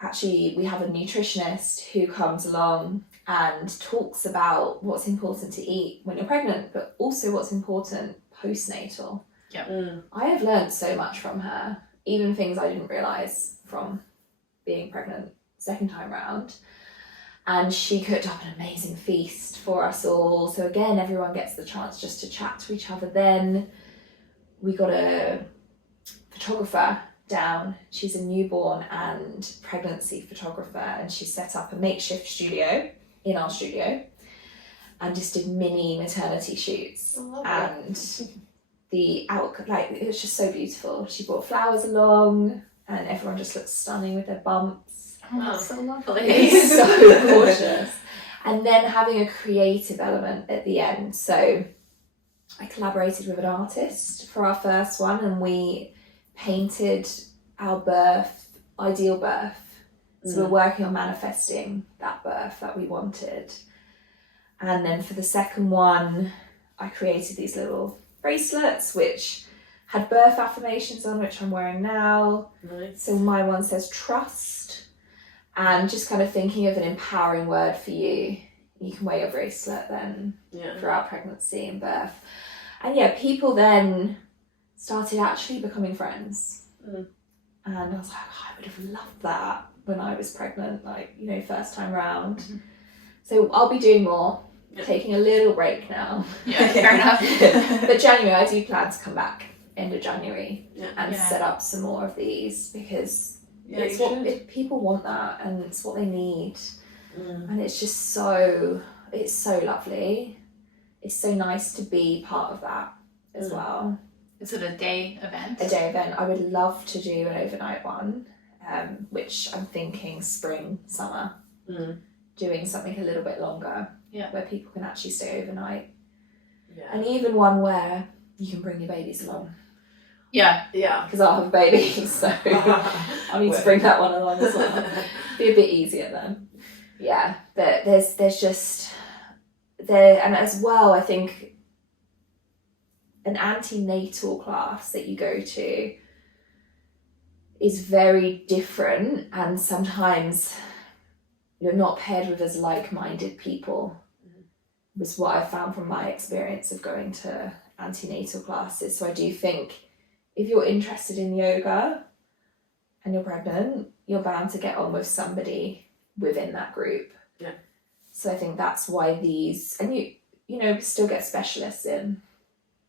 actually we have a nutritionist who comes along and talks about what's important to eat when you're pregnant, but also what's important postnatal. Yeah. I have learned so much from her, even things I didn't realise from being pregnant second time round. And she cooked up an amazing feast for us all. So again, everyone gets the chance just to chat to each other. Then we got a photographer down. She's a newborn and pregnancy photographer, and she set up a makeshift studio in our studio and just did mini maternity shoots. And it was just so beautiful. She brought flowers along, and everyone just looked stunning with their bumps. Oh, that's so lovely. It's so gorgeous. And then having a creative element at the end. So I collaborated with an artist for our first one, and we painted our ideal birth. So we're working on manifesting that birth that we wanted. And then for the second one, I created these little bracelets which had birth affirmations on, which I'm wearing now. Nice. So my one says trust, and just kind of thinking of an empowering word for you. You can wear your bracelet then throughout pregnancy and birth. And yeah, people then started actually becoming friends. And I was like, I would have loved that when I was pregnant, like, you know, first time round. So I'll be doing more, taking a little break now. Yeah, fair enough. But January, I do plan to come back end of January and Yeah. set up some more of these, because Yeah, people want that, and it's what they need. And it's just so lovely. It's so nice to be part of that as well. Is it a day event? A day event. I would love to do an overnight one, which I'm thinking spring, summer, doing something a little bit longer, where people can actually stay overnight. And even one where you can bring your babies along. Yeah. Because I'll have a baby, so I need to bring that one along as well. Be a bit easier then. Yeah, but there's just there, and as well, I think an antenatal class that you go to is very different, and sometimes you're not paired with as like-minded people. Was what I found from my experience of going to antenatal classes. So I do think if you're interested in yoga and you're pregnant, you're bound to get on with somebody within that group. Yeah. So I think that's why these, and you know, still get specialists in.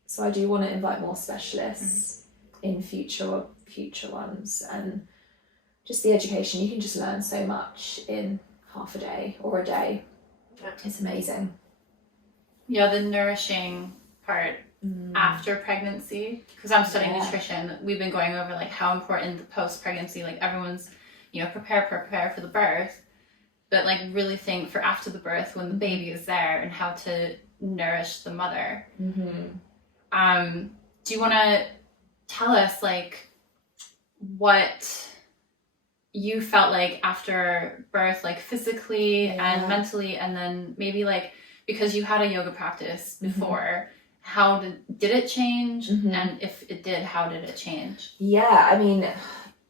So I do want to invite more specialists in future ones, and just the education. You can just learn so much in half a day or a day. Yeah. It's amazing. Yeah, the nourishing part after pregnancy, because I'm studying nutrition. We've been going over like how important the post-pregnancy, like everyone's, you know, prepare for the birth, but like really think for after the birth when the baby is there and how to nourish the mother. Do you want to tell us like what you felt like after birth, like physically and mentally, and then maybe like, because you had a yoga practice before, how did it change? And if it did, how did it change? Yeah, I mean,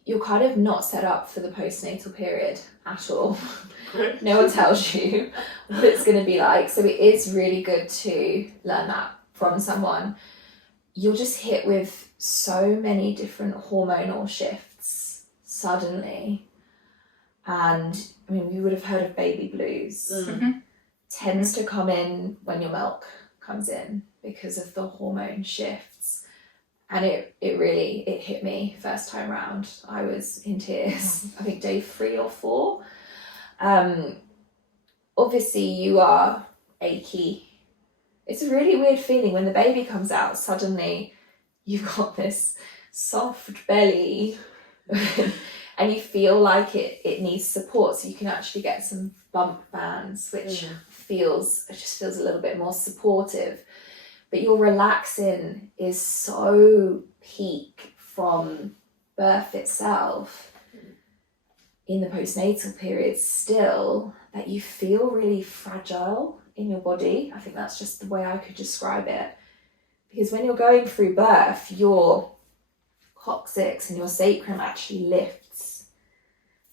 you're kind of not set up for the postnatal period at all. No one tells you what it's going to be like. So it is really good to learn that from someone. You're just hit with so many different hormonal shifts suddenly. And I mean, we would have heard of baby blues. tends to come in when your milk comes in because of the hormone shifts. And it really hit me first time round. I was in tears, I think day 3 or 4. Obviously you are achy. It's a really weird feeling when the baby comes out. Suddenly you've got this soft belly and you feel like it needs support. So you can actually get some bump bands, which just feels a little bit more supportive. But your relaxin is so peak from birth itself in the postnatal period still that you feel really fragile in your body. I think that's just the way I could describe it. Because when you're going through birth, your coccyx and your sacrum actually lifts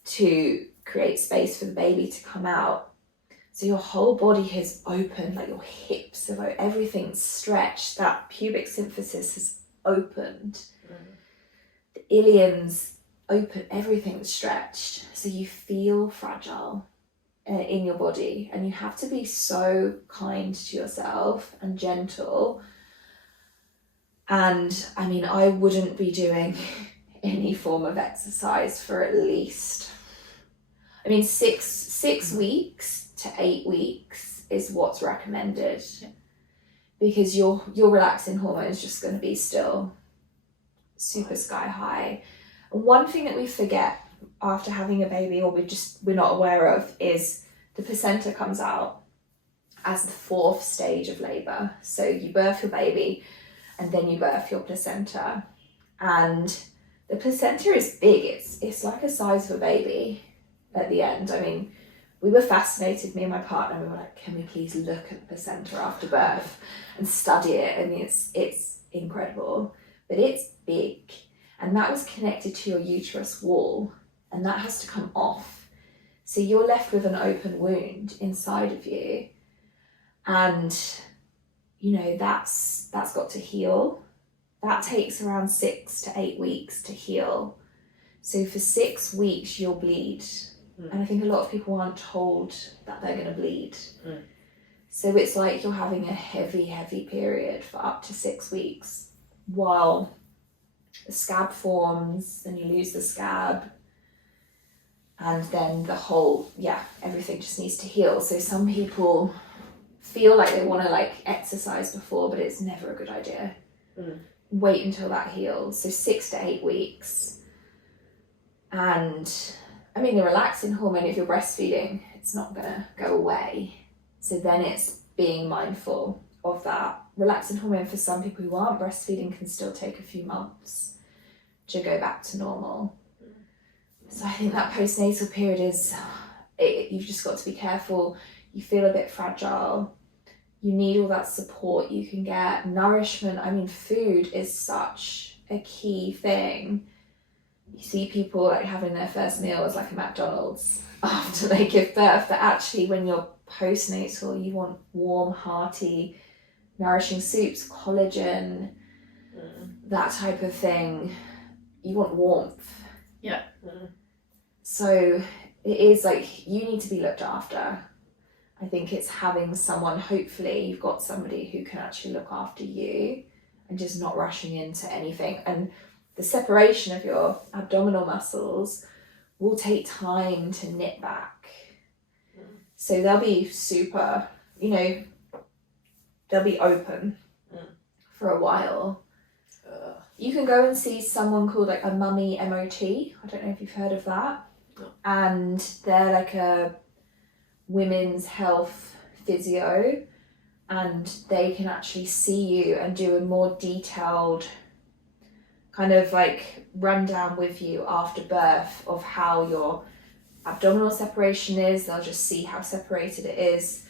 to create space for the baby to come out. So your whole body is open, like your hips, everything's stretched. That pubic symphysis has opened. The ilium's open, everything's stretched. So you feel fragile in your body, and you have to be so kind to yourself and gentle. And I mean, I wouldn't be doing any form of exercise for at least, I mean, 6 weeks to 8 weeks is what's recommended, because your relaxing hormone is just going to be still super sky high. And one thing that we forget after having a baby, or we're not aware of, is the placenta comes out as the 4th stage of labor. So you birth your baby and then you birth your placenta, and the placenta is big. It's like the size of a baby at the end. I mean, we were fascinated, me and my partner, we were like, can we please look at the placenta after birth and study it? I mean, it's incredible, but it's big. And that was connected to your uterus wall, and that has to come off. So you're left with an open wound inside of you. And, you know, that's got to heal. That takes around 6 to 8 weeks to heal. So for 6 weeks, you'll bleed. And I think a lot of people aren't told that they're going to bleed. So it's like you're having a heavy period for up to 6 weeks while the scab forms, then you lose the scab, and then the whole, everything just needs to heal. So some people feel like they want to like exercise before, but it's never a good idea. Wait until that heals. So 6 to 8 weeks. And I mean, the relaxin hormone, if you're breastfeeding, it's not going to go away. So then it's being mindful of that. Relaxin hormone for some people who aren't breastfeeding can still take a few months to go back to normal. So I think that postnatal period you've just got to be careful. You feel a bit fragile. You need all that support you can get. Nourishment, I mean, food is such a key thing. You see people like having their first meal as like a McDonald's after they give birth, but actually when you're postnatal, you want warm, hearty, nourishing soups, collagen, that type of thing. You want warmth. So it is like, you need to be looked after. I think it's having someone, hopefully you've got somebody who can actually look after you and just not rushing into anything. And the separation of your abdominal muscles will take time to knit back. So they'll be super, they'll be open for a while. You can go and see someone called like a mummy MOT. I don't know if you've heard of that. No. And they're like a women's health physio, and they can actually see you and do a more detailed kind of like rundown with you after birth of how your abdominal separation is. They'll just see how separated it is.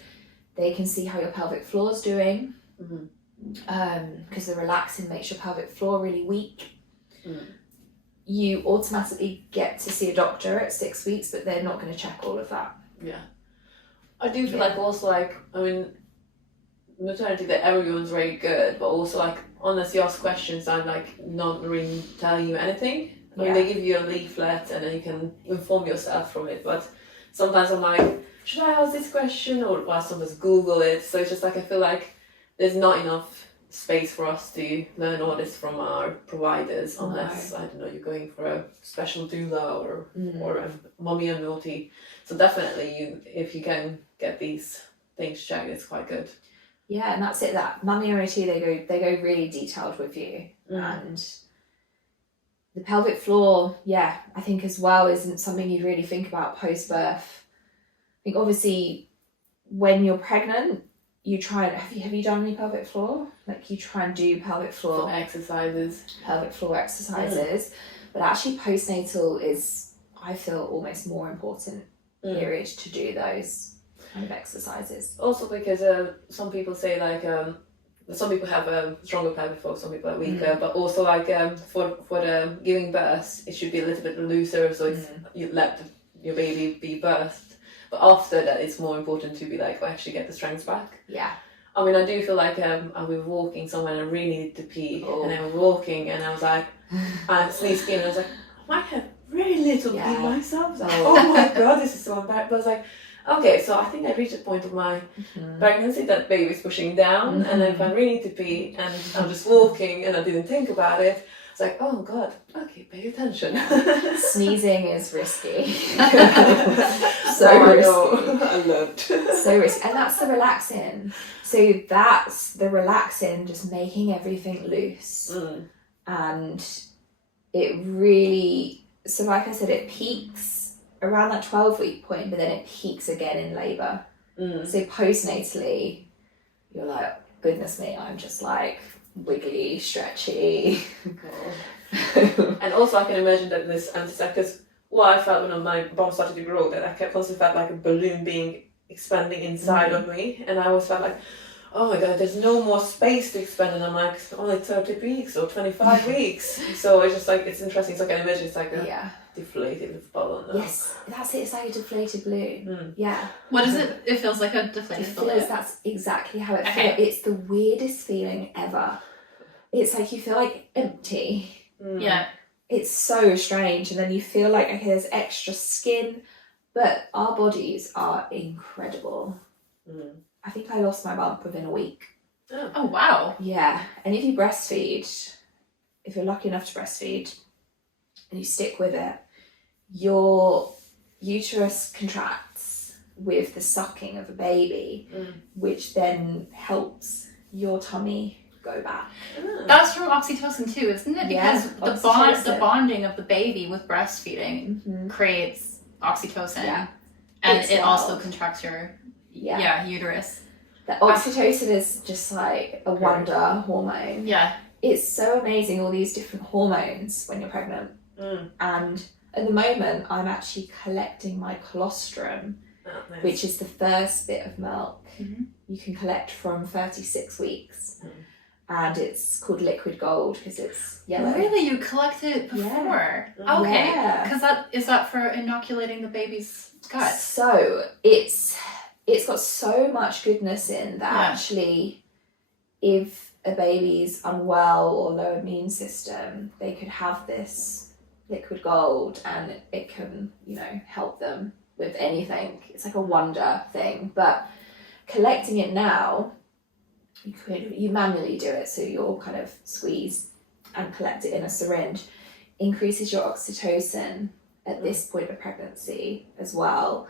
They can see how your pelvic floor is doing, because the relaxin makes your pelvic floor really weak. You automatically get to see a doctor at 6 weeks, but they're not going to check all of that. I do feel like also like, I mean, maternity that everyone's very good, but also like unless you ask questions, I'm like not really telling you anything. I mean, they give you a leaflet and then you can inform yourself from it, but sometimes I'm like, should I ask this question, or I sometimes Google it. So it's just like I feel like there's not enough space for us to learn all this from our providers, unless I don't know, you're going for a special doula or a mommy and naughty. So definitely, if you can get these things checked, it's quite good. Yeah, and that's it. That mummy or OT, they go really detailed with you, and the pelvic floor, I think as well isn't something you really think about post birth. I think obviously when you're pregnant, you try and have you done any pelvic floor? Like you try and do pelvic floor exercises, but actually postnatal is, I feel, almost more important period to do those kind of exercises. Also because some people say like some people have a stronger pelvic floor, some people are weaker, but also like for the giving birth, it should be a little bit looser, so it's you let your baby be birthed. But after that, it's more important to be like, actually get the strength back. Yeah. I mean, I do feel like we were walking somewhere and I really needed to pee, and I was walking and I was like, I sneezed in and I was like, I might have really little pee myself. I was like, oh my god, this is so embarrassing. But I was like, okay, so I think I reached a point of my pregnancy that baby's pushing down, and then if I really need to pee and I'm just walking and I didn't think about it, it's like, oh god, okay, pay attention. Sneezing is risky. So risky. I loved. So risky. And that's the relaxing. So that's the relaxing, just making everything loose. And it really, so like I said, it peaks around that 12-week point, but then it peaks again in labour. So postnatally, you're like, goodness me, I'm just like wiggly, stretchy. And also I can imagine that this because what I felt when my bum started to grow, that I kept constantly felt like a balloon being expanding inside of me, and I always felt like, oh my god, there's no more space to expand, and I'm like, only 30 weeks or 25 weeks. So it's just like, it's interesting. So I can imagine it's like a deflated balloon. Yes, that's it. It's like a deflated balloon. Yeah. What is it? It feels like a deflated balloon. That's exactly how it feels. It's the weirdest feeling ever. It's like you feel like empty. Yeah. It's so strange, and then you feel like, okay, there's extra skin, but our bodies are incredible. I think I lost my bump within a week. Oh wow. Yeah, and if you breastfeed, if you're lucky enough to breastfeed, and you stick with it, your uterus contracts with the sucking of a baby, which then helps your tummy go back. That's from oxytocin too, isn't it? Because the bonding of the baby with breastfeeding creates oxytocin, and it also contracts your uterus. The oxytocin is just like a wonder hormone. Yeah, it's so amazing, all these different hormones when you're pregnant. And at the moment, I'm actually collecting my colostrum, which is the first bit of milk you can collect from 36 weeks. And it's called liquid gold because it's yellow. Really? You collected it before? Yeah. Okay. Because is that for inoculating the baby's gut? So it's got so much goodness in that actually, if a baby's unwell or low immune system, they could have this liquid gold and it can, help them with anything. It's like a wonder thing. But collecting it now, you manually do it, so you'll kind of squeeze and collect it in a syringe, increases your oxytocin at this point of pregnancy as well,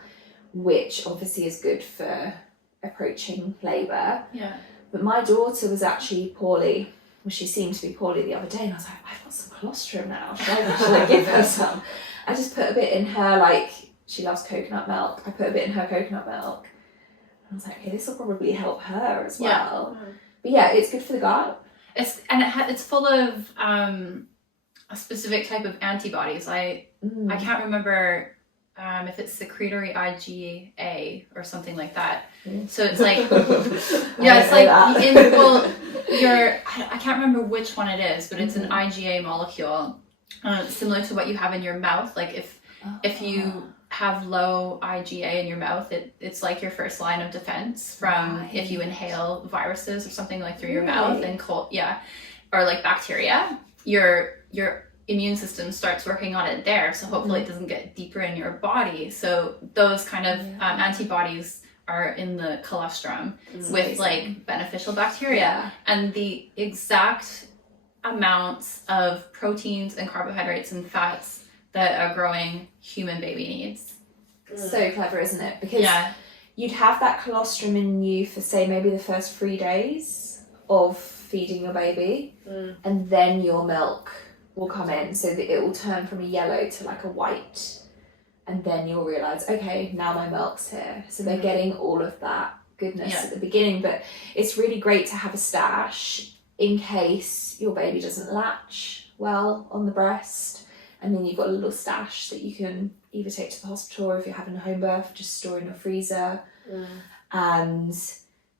which obviously is good for approaching labour. Yeah. But my daughter was actually poorly. Well, she seemed to be poorly the other day, and I was like, I've got some colostrum now. Should I give her some? I just put a bit in her, like, she loves coconut milk. I put a bit in her coconut milk. I was like, okay, this will probably help her as well. But yeah, it's good for the gut. It's full of a specific type of antibodies. I can't remember if it's secretory IgA or something like that. So it's like it's like I can't remember which one it is, but it's an IgA molecule, similar to what you have in your mouth. Like if you have low IgA in your mouth, it's like your first line of defense from if you inhale viruses or something like through your mouth and or like bacteria, your immune system starts working on it there. So hopefully it doesn't get deeper in your body. So those kind of antibodies are in the colostrum with like beneficial bacteria, and the exact amounts of proteins and carbohydrates and fats that a growing human baby needs. So clever, isn't it? Because you'd have that colostrum in you for, say, maybe the first 3 days of feeding your baby, and then your milk will come in, so that it will turn from a yellow to like a white, and then you'll realise, okay, now my milk's here. So they're getting all of that goodness at the beginning, but it's really great to have a stash in case your baby doesn't latch well on the breast, and then you've got a little stash that you can either take to the hospital, or if you're having a home birth, just store in your freezer. And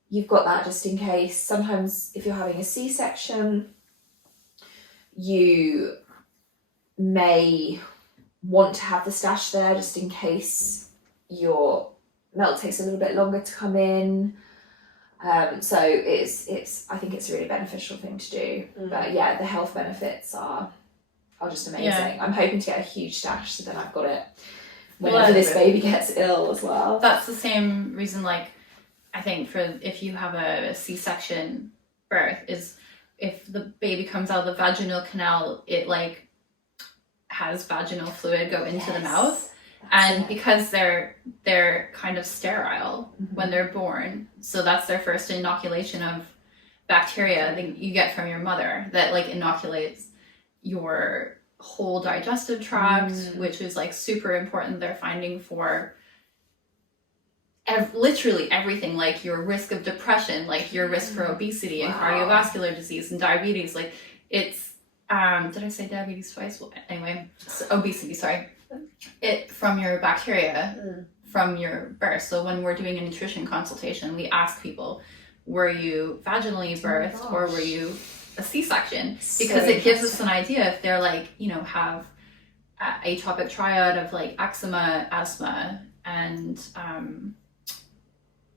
you've got that just in case. Sometimes if you're having a C-section, you may want to have the stash there just in case your milk takes a little bit longer to come in. So I think it's a really beneficial thing to do. But yeah, the health benefits are just amazing. I'm hoping to get a huge stash, so then I've got it whenever this baby gets ill as well. That's the same reason, like, I think for if you have a C-section birth, is if the baby comes out of the vaginal canal, it like has vaginal fluid go into the mouth, and because they're kind of sterile when they're born, so that's their first inoculation of bacteria that you get from your mother that like inoculates your whole digestive tract, which is like super important. They're finding for literally everything, like your risk of depression, like your risk for obesity and cardiovascular disease and diabetes. Like it's did I say diabetes twice? Well, anyway, obesity, sorry. It from your bacteria from your birth. So when we're doing a nutrition consultation, we ask people, were you vaginally birthed or were you a C-section? Because it gives us an idea if they're like, you know, have atopic triad of like eczema, asthma, and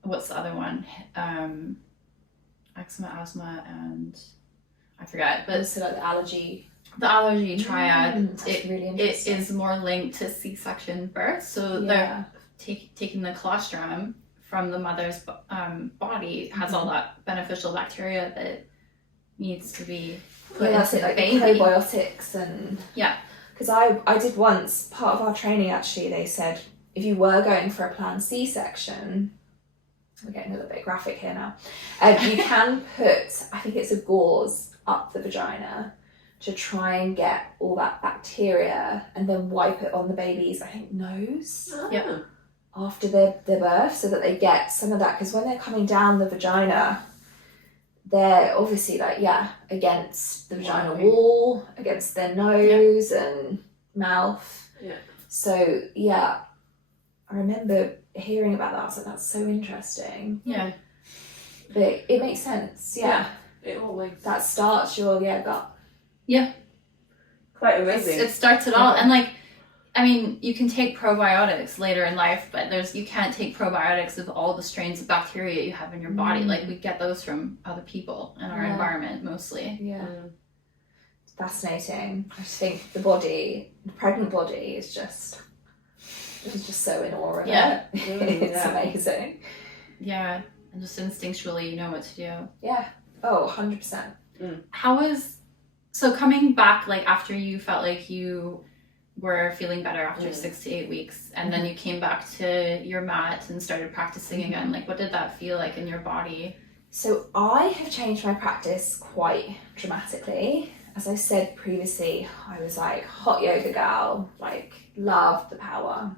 what's the other one? Eczema, asthma, and I forgot. But so like the allergy triad, really it is more linked to C-section birth. So they're taking the colostrum from the mother's body has all that beneficial bacteria that needs to be put into the baby. Probiotics and because I did once, part of our training actually, they said if you were going for a planned C-section, we're getting a little bit graphic here now, you can put, I think it's a gauze up the vagina to try and get all that bacteria, and then wipe it on the baby's, I think, nose after their birth, so that they get some of that, because when they're coming down the vagina, they're obviously like against the vaginal wall, against their nose and mouth. So I remember hearing about that. I was like, that's so interesting. But it makes sense. It all makes that starts your gut. Quite amazing. It starts it all. And like, I mean, you can take probiotics later in life, but you can't take probiotics of all the strains of bacteria you have in your body. Like we get those from other people in our environment mostly. It's fascinating. I just think the pregnant body is just so in awe of it. It's amazing. And just instinctually you know what to do. 100%. How was, so coming back, like after you felt like you were feeling better after 6 to 8 weeks, and then you came back to your mat and started practicing again, like what did that feel like in your body? So I have changed my practice quite dramatically. As I said previously, I was like hot yoga gal, like loved the power.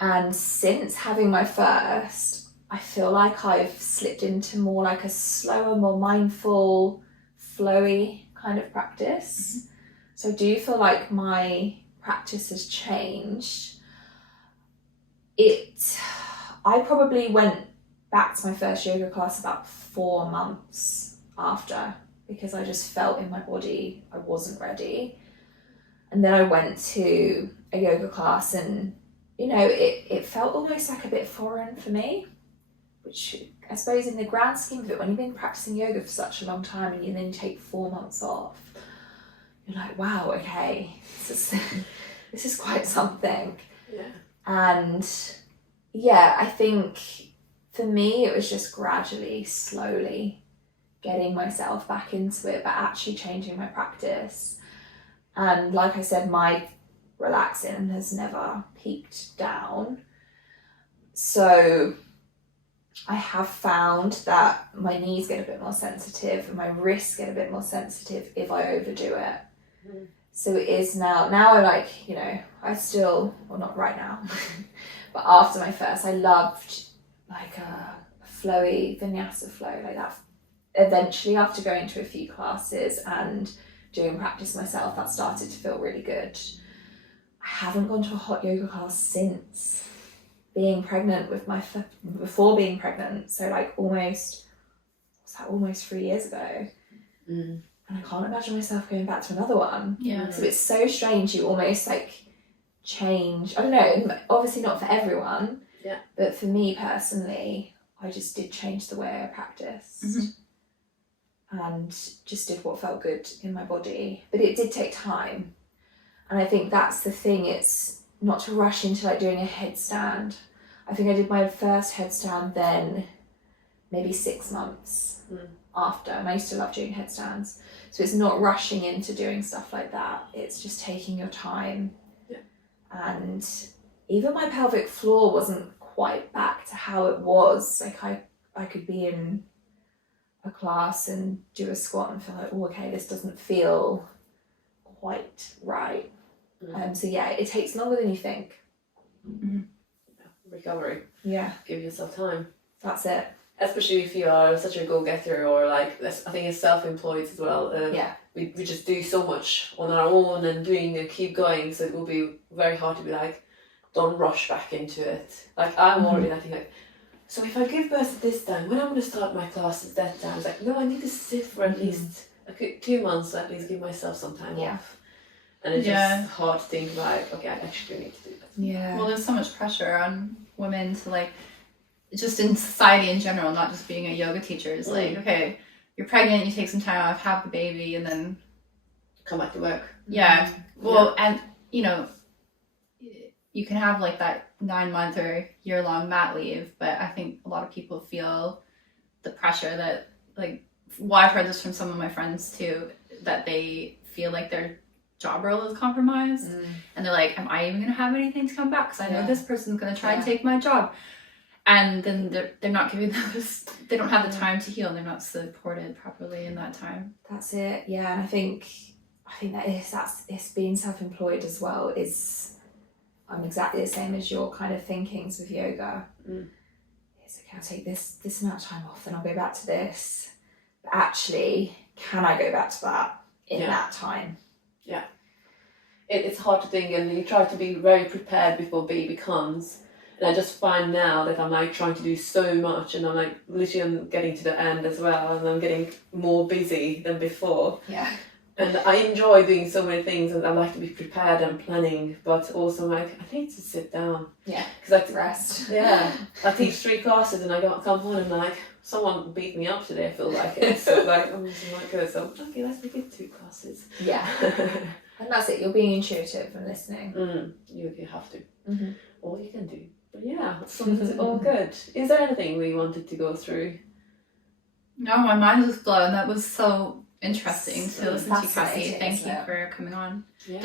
And since having my first, I feel like I've slipped into more like a slower, more mindful, flowy kind of practice. So I do feel like my practice has changed. I probably went back to my first yoga class about 4 months after, because I just felt in my body I wasn't ready. And then I went to a yoga class and, you know, it felt almost like a bit foreign for me, which I suppose in the grand scheme of it, when you've been practicing yoga for such a long time and you then take 4 months off, you're like, wow, okay, this is quite something. Yeah. And yeah, I think for me it was just gradually, slowly getting myself back into it, but actually changing my practice. And like I said, my relaxing has never peaked down. So I have found that my knees get a bit more sensitive and my wrists get a bit more sensitive if I overdo it. So it is now I like, I still, well, not right now, but after my first, I loved like a flowy vinyasa flow like that. Eventually, after going to a few classes and doing practice myself, that started to feel really good. I haven't gone to a hot yoga class since being pregnant before being pregnant. So like almost 3 years ago. And I can't imagine myself going back to another one. Yeah. So it's so strange. You almost like change. I don't know, obviously not for everyone. Yeah. But for me personally, I just did change the way I practiced. And just did what felt good in my body. But it did take time. And I think that's the thing, it's not to rush into like doing a headstand. I think I did my first headstand then maybe 6 months after, and I used to love doing headstands. So it's not rushing into doing stuff like that, it's just taking your time. Yeah. And even my pelvic floor wasn't quite back to how it was. Like I could be in a class and do a squat and feel like, oh, okay, this doesn't feel quite right. So yeah, it takes longer than you think. Recovery. Yeah. Give yourself time. That's it. Especially if you are such a go-getter or like, I think it's self-employed as well. Yeah. We just do so much on our own and keep going. So it will be very hard to be like, don't rush back into it. Like I'm already like, so if I give birth at this time, when I'm going to start my classes that time? I was like, no, I need to sit for at least 2 months to at least give myself some time off. And it's just hard to think like, okay, I actually do need to do that. Yeah. Well, there's so much pressure on women to like, just in society in general, not just being a yoga teacher. It's like, okay, you're pregnant, you take some time off, have the baby, and then come back to work. Yeah. Well, and you can have like that 9-month or year-long mat leave, but I think a lot of people feel the pressure that like, well, I've heard this from some of my friends too, that they feel like their job role is compromised, and they're like, am I even going to have anything to come back? Because I know this person's going to try and take my job. And then they're not giving those, they don't have the time to heal, and they're not supported properly in that time. That's it. Yeah. And I think it's being self-employed as well I'm exactly the same as your kind of thinkings with yoga. It's okay, I'll take this amount of time off and I'll go back to this. But actually, can I go back to that in that time? Yeah. It's hard to think, and you try to be very prepared before baby comes. And I just find now that I'm like trying to do so much, and I'm like literally I'm getting to the end as well, and I'm getting more busy than before. Yeah. And I enjoy doing so many things, and I like to be prepared and planning, but also like I need to sit down. Yeah. Because rest. Yeah. I teach 3 classes, and I come home and like someone beat me up today. I feel like it. So like I'm just not good. So okay, let's make it 2 classes. Yeah. And that's it. You're being intuitive and listening. You have to. All you can do. But yeah, so it's all good. Is there anything we wanted to go through? No, my mind was blown. That was so interesting to listen to, Cassie. Thank you for coming on. Yeah,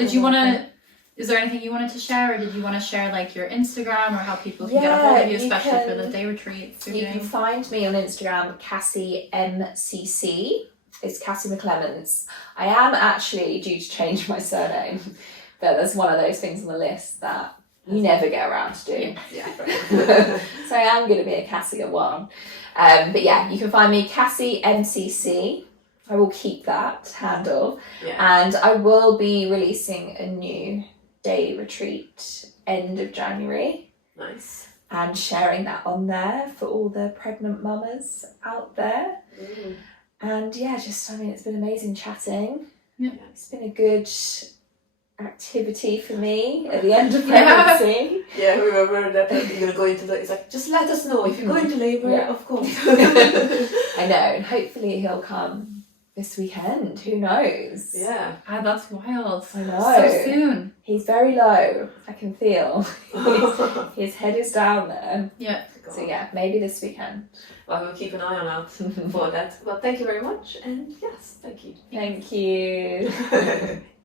is there anything you wanted to share, or did you want to share like your Instagram or how people can get a hold of you, especially for the day retreats? You can find me on Instagram, Cassie MCC. It's Cassie McClements. I am actually due to change my surname, but there's one of those things on the list that you never get around to doing. Yeah. So I am going to be a Cassie at one. But yeah, you can find me Cassie MCC. I will keep that handle. Yeah. And I will be releasing a new day retreat end of January. Nice. And sharing that on there for all the pregnant mamas out there. And yeah, it's been amazing chatting. Yeah. It's been a good activity for me at the end of pregnancy. Yeah, we were worried that you're going to go into it's like, just let us know if you go into labour, of course. I know, and hopefully he'll come this weekend. Who knows? Yeah. Ah, that's wild. I know. So soon. He's very low. I can feel his head is down there. Yeah. So yeah, maybe this weekend. Well, we'll keep an eye on out for that. Well, thank you very much, and yes, thank you. Thank you.